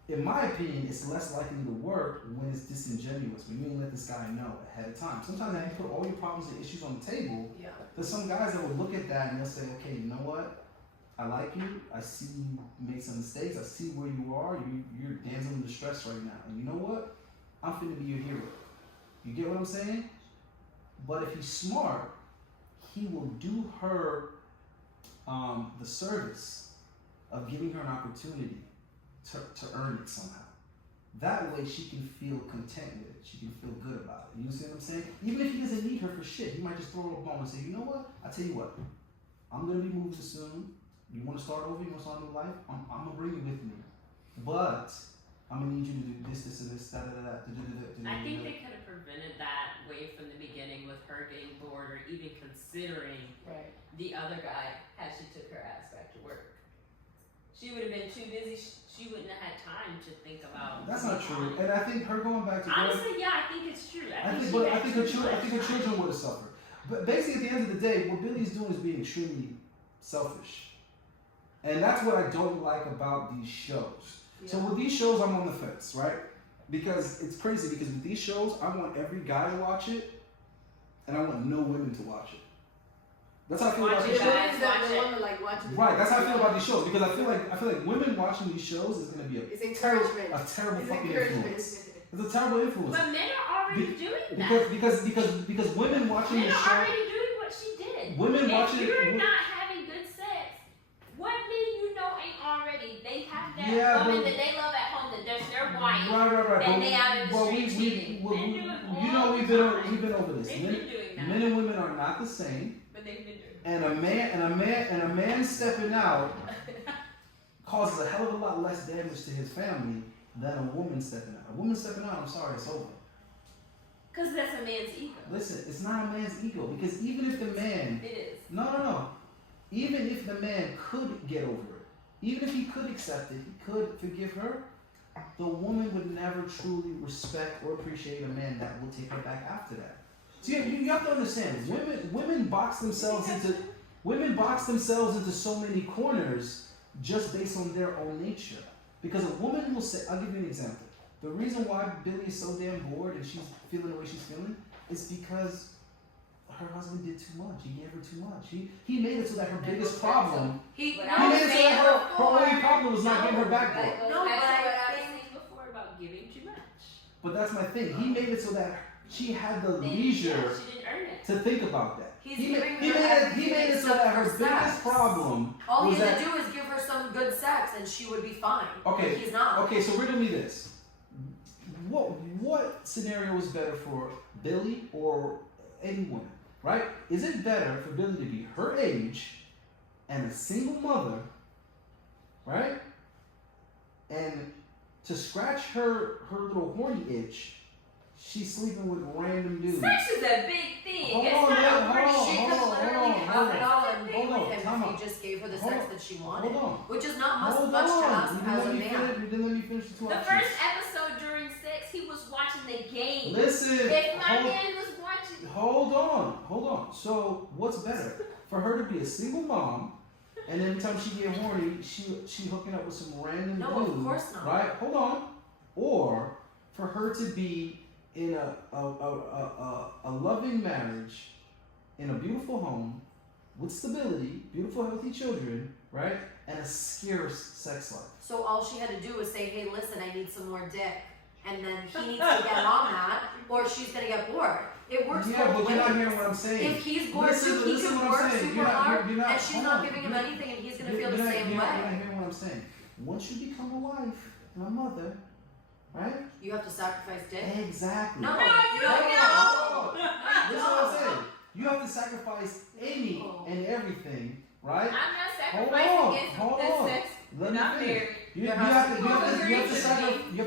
In my opinion, it's less likely to work when it's disingenuous, when you didn't let this guy know ahead of time. Sometimes if you put all your problems and issues on the table, Yeah. there's some guys that will look at that and they'll say, okay, you know what? I like you. I see you make some mistakes. I see where you are. You're dancing in distress right now. And you know what? I'm finna be your hero. You get what I'm saying? But if he's smart, he will do her the service of giving her an opportunity to earn it somehow. That way she can feel content with it. She can feel good about it. You see what I'm saying? Even if he doesn't need her for shit, he might just throw her a bone and say, you know what? I tell you what, I'm gonna be moving soon. You wanna start over? You wanna start a new life? I'm gonna bring you with me. But I'm gonna need you to do this, this, and this, I think they could have prevented that way from the beginning with her getting bored or even considering the other guy had she took her ass back to work. She would have been too busy. She wouldn't have had time to think about. That's not true. And I think her going back to work. Honestly, yeah, I think it's true. I think her children would have suffered. But basically, at the end of the day, what Billy's doing is being extremely selfish, and that's what I don't like about these shows. Yeah. So with these shows, I'm on the fence, right? Because it's crazy. Because with these shows, I want every guy to watch it, and I want no women to watch it. That's how I feel about these shows. Right, that's how I feel about these shows, because I feel like women watching these shows is gonna be a terrible fucking influence. It's a terrible influence. But men are already doing that. Because women watching men the show. Men are already doing what she did. Women watching. If you're not having good sex, what men you know ain't already? They have that woman that they love at home, that that's their wife. Right. And they out in the street cheating. You know we've been over this. They've been doing that. Men and women are not the same. But they've been doing that. And a man stepping out causes a hell of a lot less damage to his family than a woman stepping out. A woman stepping out, I'm sorry, it's over. Because that's a man's ego. Listen, it's not a man's ego, because even if the man... It is. No. Even if the man could get over it, even if he could accept it, he could forgive her, the woman would never truly respect or appreciate a man that will take her back after that. So you have to understand, women box themselves into so many corners just based on their own nature. Because a woman will say, I'll give you an example. The reason why Billy is so damn bored and she's feeling the way she's feeling is because her husband did too much. He gave her too much. He made it so that her biggest problem. He made it so that her only problem was not getting her back there. No, but I was before about giving too much. But that's my thing. He made it so that she had the leisure to think about that. He made it so that her biggest problem all he had to do is give her some good sex and she would be fine. Okay. But he's not. Okay, so riddle me this. What scenario is better for Billy or any woman, right? Is it better for Billy to be her age and a single mother, right? And to scratch her little horny itch, she's sleeping with random dudes. Sex is a big thing. She could literally have it all and be with him if he just gave her the sex that she wanted. Which is not much to ask as a man. You didn't let me finish the two options. The first episode during sex, he was watching the game. Listen. If my man was watching. Hold on. So what's better? For her to be a single mom, and every time she get horny, she hooking up with some random dude. No, of course not. Right? Hold on. Or for her to be in a loving marriage, in a beautiful home, with stability, beautiful healthy children, right? And a scarce sex life. So all she had to do was say, hey, listen, I need some more dick. And then he needs to get on that, or she's going to get bored. It works both ways. Yeah, but you're not hearing what I'm saying. If he's bored too, he can work super hard, and she's not giving him anything, and he's going to feel the same way. You're not hearing what I'm saying. Once you become a wife and a mother, right? You have to sacrifice dick? Exactly. No. This is what I'm saying. You have to sacrifice any and everything, right? I'm not sacrificing this sex. Let me finish. You have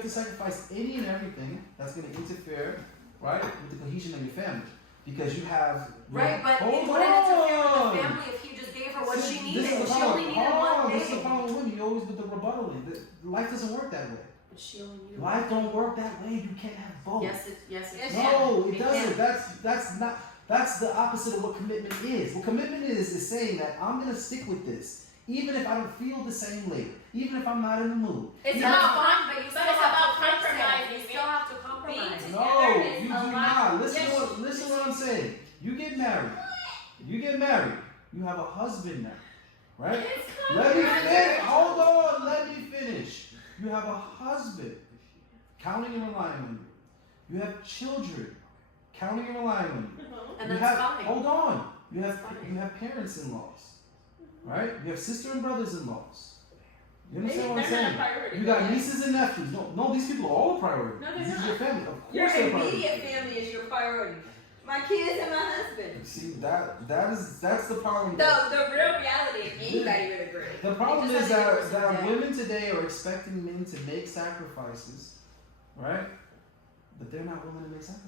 to sacrifice any and everything that's going to interfere, right, with the cohesion of your family. Because you have... Right, but it wouldn't interfere with the family if he just gave her what she needed. She only needed one day. This is the problem with women. You always do the rebuttal. Life doesn't work that way. But she only needed Life don't work that way. You can't have both. Yes, it No, it doesn't. That's not... That's the opposite of what commitment is. What commitment is saying that I'm going to stick with this, even if I don't feel the same later, even if I'm not in the mood. It's about fun, but you still have to compromise. You still have to compromise. No, you do not. Listen what I'm saying. You get married. You have a husband now, right? Let me finish. Hold on. Let me finish. You have a husband counting and relying on you. You have children counting and relying on you. And that's fine. Hold on. You have parents-in-laws, right? You have sister and brothers-in-laws. You understand what I'm They're not a saying? priority. You got nieces and nephews. No, these people are all a priority. No, they're This is not. your family. Of course Your they're a priority. immediate family is your priority. My kids and my husband. See, that's the problem. The real reality, if anybody would agree. The problem They just is have to give her that some women today are expecting men to make sacrifices, right? But they're not willing to make sacrifices.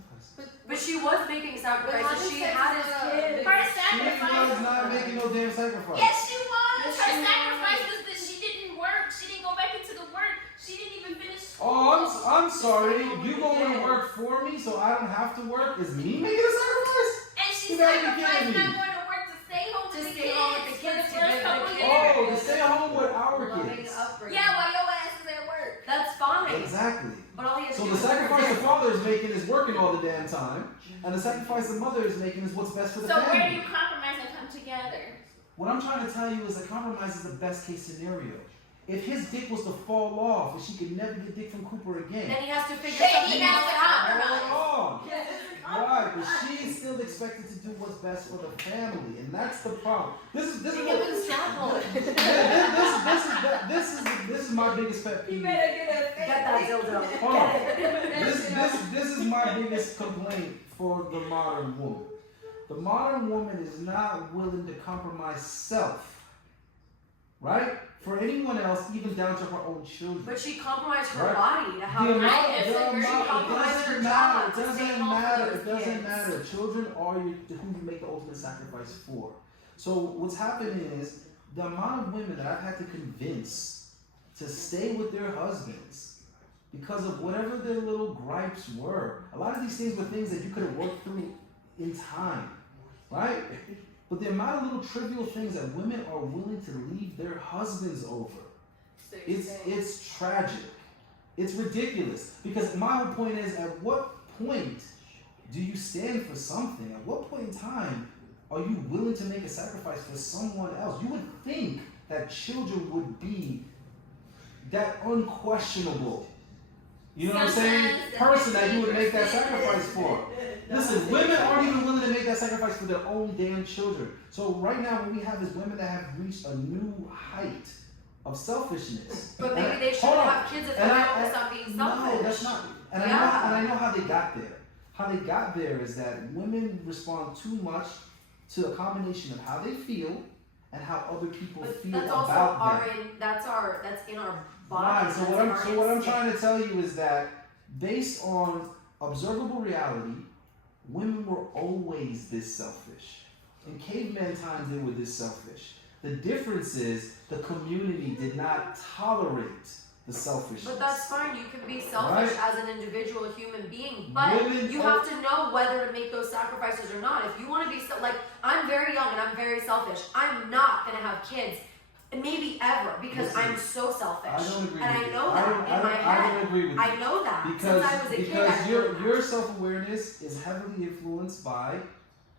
But she was making sacrifices. She had his kids. Her She sacrifice. was not making no damn sacrifice. Yes, she was. Yes, Her she was. sacrifice was that she didn't work. She didn't go back into the work. She didn't even finish school. Oh, I'm sorry. You going to work for me so I don't have to work? Is me making a sacrifice? And she You gotta be sacrificed kidding me. not going to work to stay home To with the stay kids home with the for the kids, to first give couple the years. Oh, to stay home with our Loving kids. upbringing. Yeah, while your ass is at work. That's fine. Exactly. But all you have to So do the is work sacrifice the there. father is making is working all the damn time, and the sacrifice the mother is making is what's best for the So where do family. you compromise and come together? What I'm trying to tell you is that compromise is the best case scenario. If his dick was to fall off and she could never get dick from Cooper again, Then he has to figure Then he something has else to out. compromise. hold on. Yes. Right, but she's still expected to do what's best for the family, and that's the problem. This is You what- have been struggling. this is my biggest pet You peeve. better get a Get that dildo. Hold on. Get it. This is my biggest complaint for the modern woman. The modern woman is not willing to compromise self, right? For anyone else, even down to her own children. But she compromised her Right. body to have The her amount, I the disagree. amount, She compromised it her doesn't matter. job It to stay doesn't home matter. with It those doesn't kids. matter. Children are who you make the ultimate sacrifice for. So what's happening is the amount of women that I've had to convince to stay with their husbands because of whatever their little gripes were. A lot of these things were things that you could have worked through in time, right? But the amount of little trivial things that women are willing to leave their husbands over, it's tragic. It's ridiculous. Because my whole point is, at what point do you stand for something? At what point in time are you willing to make a sacrifice for someone else? You would think that children would be that unquestionable, you know what I'm saying, Sometimes the person that you would make that 50% sacrifice for. Listen, women aren't even willing to make that sacrifice for their own damn children. So right now what we have is women that have reached a new height of selfishness. But And maybe they hold shouldn't on. have kids if they're And not I- gonna stop being No, selfish. that's not. And Yeah. I know how they got there. How they got there is that women respond too much to a combination of how they feel and how other people But feel that's also about our them. that's in our Right. body. So what I'm trying to tell you is that based on observable reality, women were always this selfish. In caveman times, they were this selfish. The difference is the community did not tolerate the selfishness. But that's fine. You can be selfish Right. as an individual human being, but Women you have to know whether to make those sacrifices or not. If you want to be like, I'm very young and I'm very selfish. I'm not gonna have kids, maybe ever, because Listen, I'm so selfish. I don't agree and with I you. know I that don't- in I my don't- head. I don't agree with you. I know that Because since I was a kid. because I your knew your that. self-awareness is heavily influenced by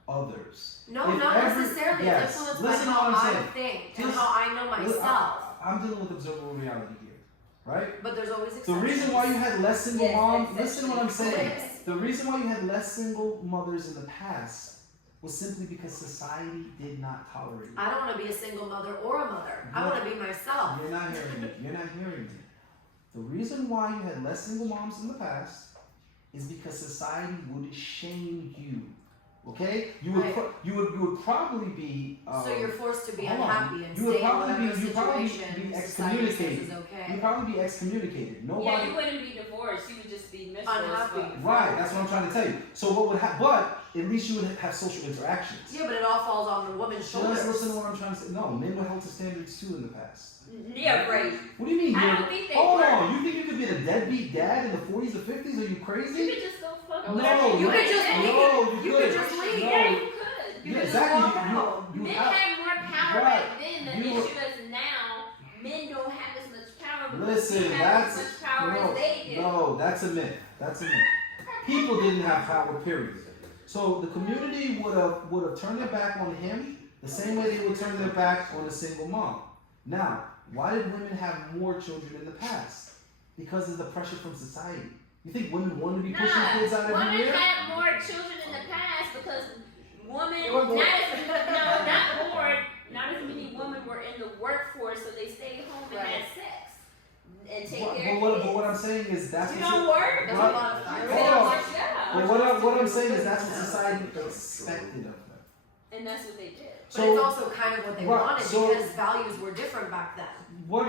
others. No, If not every- necessarily. yes, It's influenced listen by to how what I'm I saying. think and Just- how I know myself. I'm dealing with observable reality here, right? But there's always The exceptions. reason why you had less single Yes, moms, listen to what I'm exceptions. saying. Yes. The reason why you had less single mothers in the past was simply because society did not tolerate it. I don't want to be a single mother or a mother. I No. want to be myself. You're not hearing me. You're not hearing me. The reason why you had less single moms in the past is because society would shame you. Okay? You would Right. you would probably be So you're forced to be hold on. unhappy and You would stay in probably whatever be- you'd probably situation be society says excommunicated. is okay. you'd probably be excommunicated. Nobody Yeah, you wouldn't be divorced. You would just be miserable. Unhappy. Right, that's what I'm trying to tell you. So what would happen? But at least you would have social interactions. Yeah, but it all falls on the woman's shoulders. Just listen to what I'm trying to say. No, men were held to standards too in the past. Yeah, right. What do you mean? I you're- don't think they Hold were. on, you think you could be a deadbeat dad in the 40s or 50s? Are you You crazy? could just go fuck No, whatever You no, could just no, leave. you You could couldn't. just leave. No. Yeah, you could. You Yeah, could just exactly. walk out. You Men have- had more power Right. back then. The You- issue is now men don't have as much power because Listen, we have as that's much power as they do. no, that's a myth. That's a myth. People didn't have power, period. So the community would have turned their back on him the same way they would turn their back on a single mom. Now, why did women have more children in the past? Because of the pressure from society. You think women wanted to be pushing kids out every women year? had more children in the past because women, They were bored. not more, not as many women were in the workforce, so they stayed home and had sex and take But care of what, kids. but what I'm saying is that's You what don't work. That's a lot of time. They don't work, But what I'm saying is that's what society expected of them. and that's what they did. But it's also kind of what they wanted so- because values were different back then. What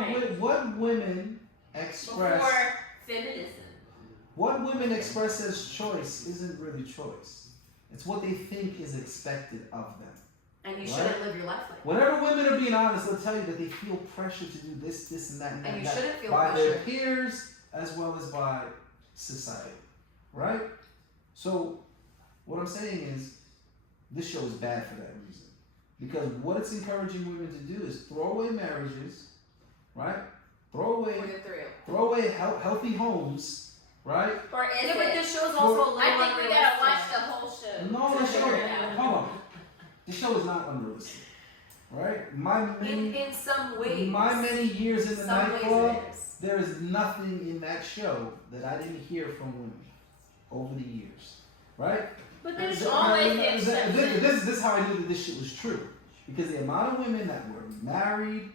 women express Before feminism. what women express as choice isn't really choice. It's what they think is expected of them. And you shouldn't live your life like that. Whenever women are being honest, they'll tell you that they feel pressure to do this, and that, and that, And you that shouldn't feel by their pressure. peers as well as by society, right? So, what I'm saying is, this show is bad for that reason. Because what it's encouraging women to do is throw away marriages, right? Throw away healthy homes, right? Or is Yeah, but it? this show's also a little I think we gotta watch unrealistic. the whole show. No, to the show, figure it out. hold on. The show is not unrealistic, right? In some ways. My many years in the Some ways nightclub, it is. there is nothing in that show that I didn't hear from women over the years, right? But there's So, always this exceptions. this is how I knew that this shit was true, because the amount of women that were married,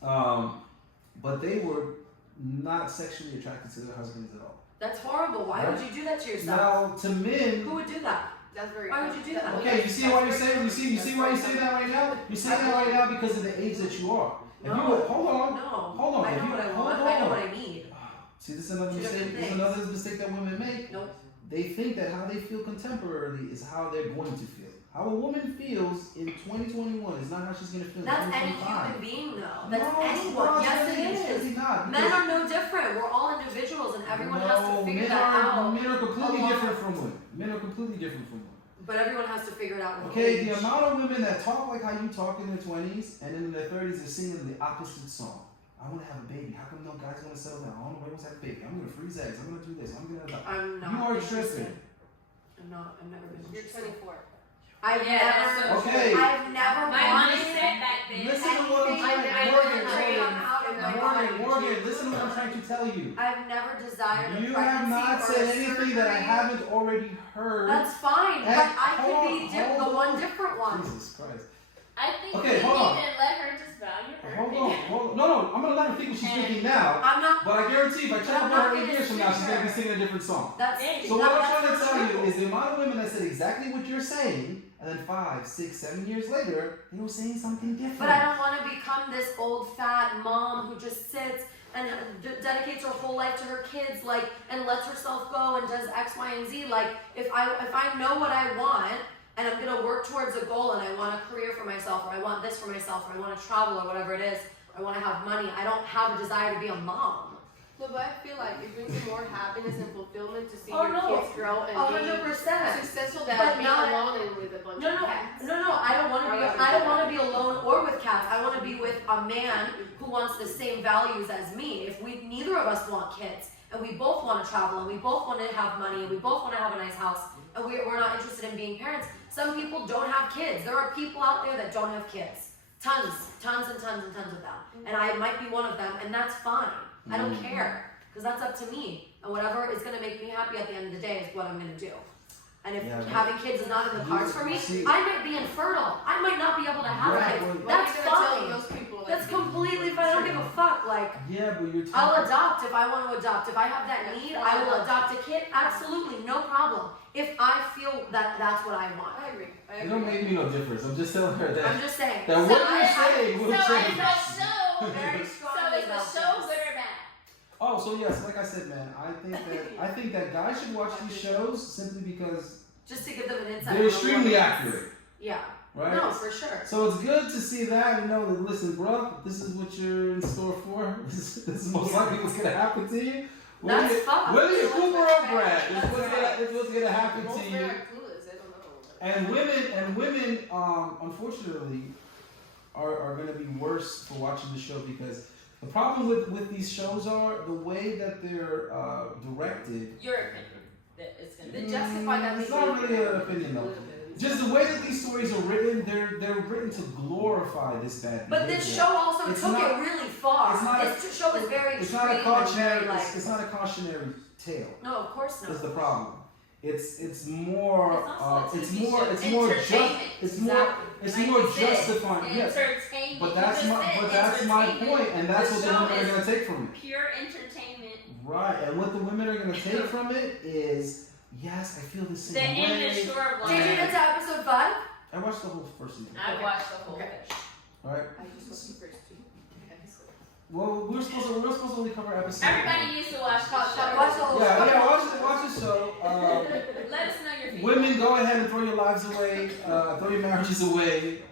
but they were not sexually attracted to their husbands at all. That's horrible. Why Right. would you do that to yourself? Now, to men, Who would do that? That's very. Why would you do that? okay, you see why you're saying, you see why you're saying that right now? You're saying that right now because of the age that you are. If you No. would, hold on. No. Hold on. I If know you- what I hold want. I know on. what I need. See, this is another Two mistake. different This is things. another mistake that women make. Nope. They think that how they feel contemporarily is how they're going to feel. How a woman feels in 2021 is not how she's going to feel in That's any 2025. human being, though. That's No, anyone. no, Yes, it's it is. really not. Men are no different. We're all individuals, and everyone has to figure men that out. Men are completely along- different from women. Men are completely different from women. But everyone has to figure it out with Okay, age. the amount of women that talk like how you talk in their 20s and in their 30s are singing the opposite song. I want to have a baby. How come no guys want to settle down? I don't know where wants to have a baby. I'm going to freeze eggs. I'm going to do this. I'm going to. I'm not You are interested. tripping. I'm not. I've never been You're interested. 24. I've Yeah, that's never. so Okay. I've never My wanted mindset back then. Listen to what I'm anything trying to I Morgan, never come out of my mind. Morgan, listen to what I'm trying to tell you. I've never desired a You pregnancy have not or said a anything that I surgery. haven't already heard. That's fine, but And- I can be hold the on. one different one. Jesus Christ. I think Okay, we need hold on. to let her just value her Hold on, opinion. hold on. No, I'm gonna let her think what she's And- thinking now. I'm not. But I guarantee if I check I'm with not her 8 gonna years from now, she's sit gonna be there. singing a different song. That's Yeah. So what I'm that's trying to not tell true. you is the amount of women that said exactly what you're saying, and then 5, 6, 7 years later, they were saying something different. But I don't want to become this old fat mom who just sits and dedicates her whole life to her kids, like, and lets herself go and does X, Y, and Z. Like, if I know what I want and I'm gonna work towards a goal and I want a career for myself, or I want this for myself, or I want to travel, or whatever it is, I want to have money. I don't have a desire to be a mom. No, but I feel like it brings you more happiness and fulfillment to see Oh, your no. kids grow and be 100%. successful But than being not- alone and with a bunch No, of no, cats. no. I don't want to be. I don't want to be alone or with cats. I want to be with a man who wants the same values as me. If neither of us want kids, and we both want to travel, and we both want to have money, and we both want to have a nice house, and we're not interested in being parents. Some people don't have kids. There are people out there that don't have kids. Tons of them. And I might be one of them, and that's fine. I don't care. Because that's up to me. And whatever is going to make me happy at the end of the day is what I'm going to do. And if Yeah, but- having kids is not in the cards for me, See- I might be infertile. I might not be able to have Right, kids. well- What That's are you gonna tell fine. those people? That's completely fine. I don't give a fuck. Like, Yeah, but you're I'll talking. adopt if I want to adopt. If I have that need, I will adopt a kid. Absolutely, no problem. If I feel that that's what I want. I agree. It don't make me no difference. I'm just telling her that. I'm just saying. That what you're saying will So change. is the show Very so strongly is the about show this. good or bad? Oh, so yes, like I said, man, I think that guys should watch these shows simply because Just to give them an insight. they're on extremely what- accurate, Yeah. right? No, for sure. So it's good to see that and know that, listen, bro, this is what you're in store for. This is most likely what's gonna happen to you. That's fucked. Whether you're Cooper or Brad, That's right. it's what's gonna happen Most to men you. are clueless. They don't know. And women, unfortunately, are going to be worse for watching the show because the problem with these shows are the way that they're directed. Your opinion. That it's gonna They be. justify that It's behavior. not really an opinion though. Just the way that these stories are written, they're written to glorify this bad But behavior. this show also It's took not- it really far. it's not This show is very It's extreme not a and cautionary. very, like, It's not a cautionary tale. no, of course not. Is the problem. It's more. It's also a It's TV more. show. It's more just. Entertainment. It's more. Exactly. It's Like more you said, justifying. Yes. Entertainment. But that's You my just but said that's my entertainment. point, and that's The what the show women are is gonna take from it. Pure entertainment. Right, and what the women are gonna take from it is, yes, I feel the The same end way. is short of Did you life. get to episode 5? I watched the whole first season. I watched the whole Okay. thing. All right. I just watched the first 2 episodes. Well, we're supposed to only cover episodes. Everybody needs to watch the Watch show. the whole Yeah, watch the show. Let us know your feedback. Women, go ahead and throw your lives away, throw your marriages away,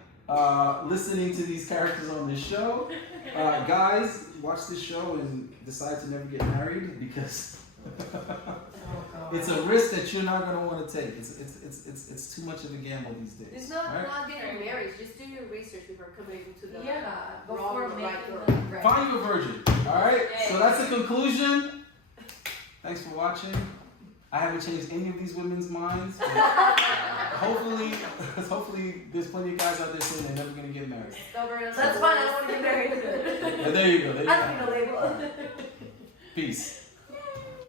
listening to these characters on this show. Guys, watch this show and decide to never get married because it's a risk that you're not gonna want to take. It's too much of a gamble these days. It's not right? not getting married. Just do your research before committing to the Yeah, wrong before or right making girl. the right. Find you a virgin. All right. So that's the conclusion. Thanks for watching. I haven't changed any of these women's minds. But hopefully, there's plenty of guys out there saying they're never gonna get married. That's fine, I don't want to get married. But there you go. There you I don't go. need a label. Peace.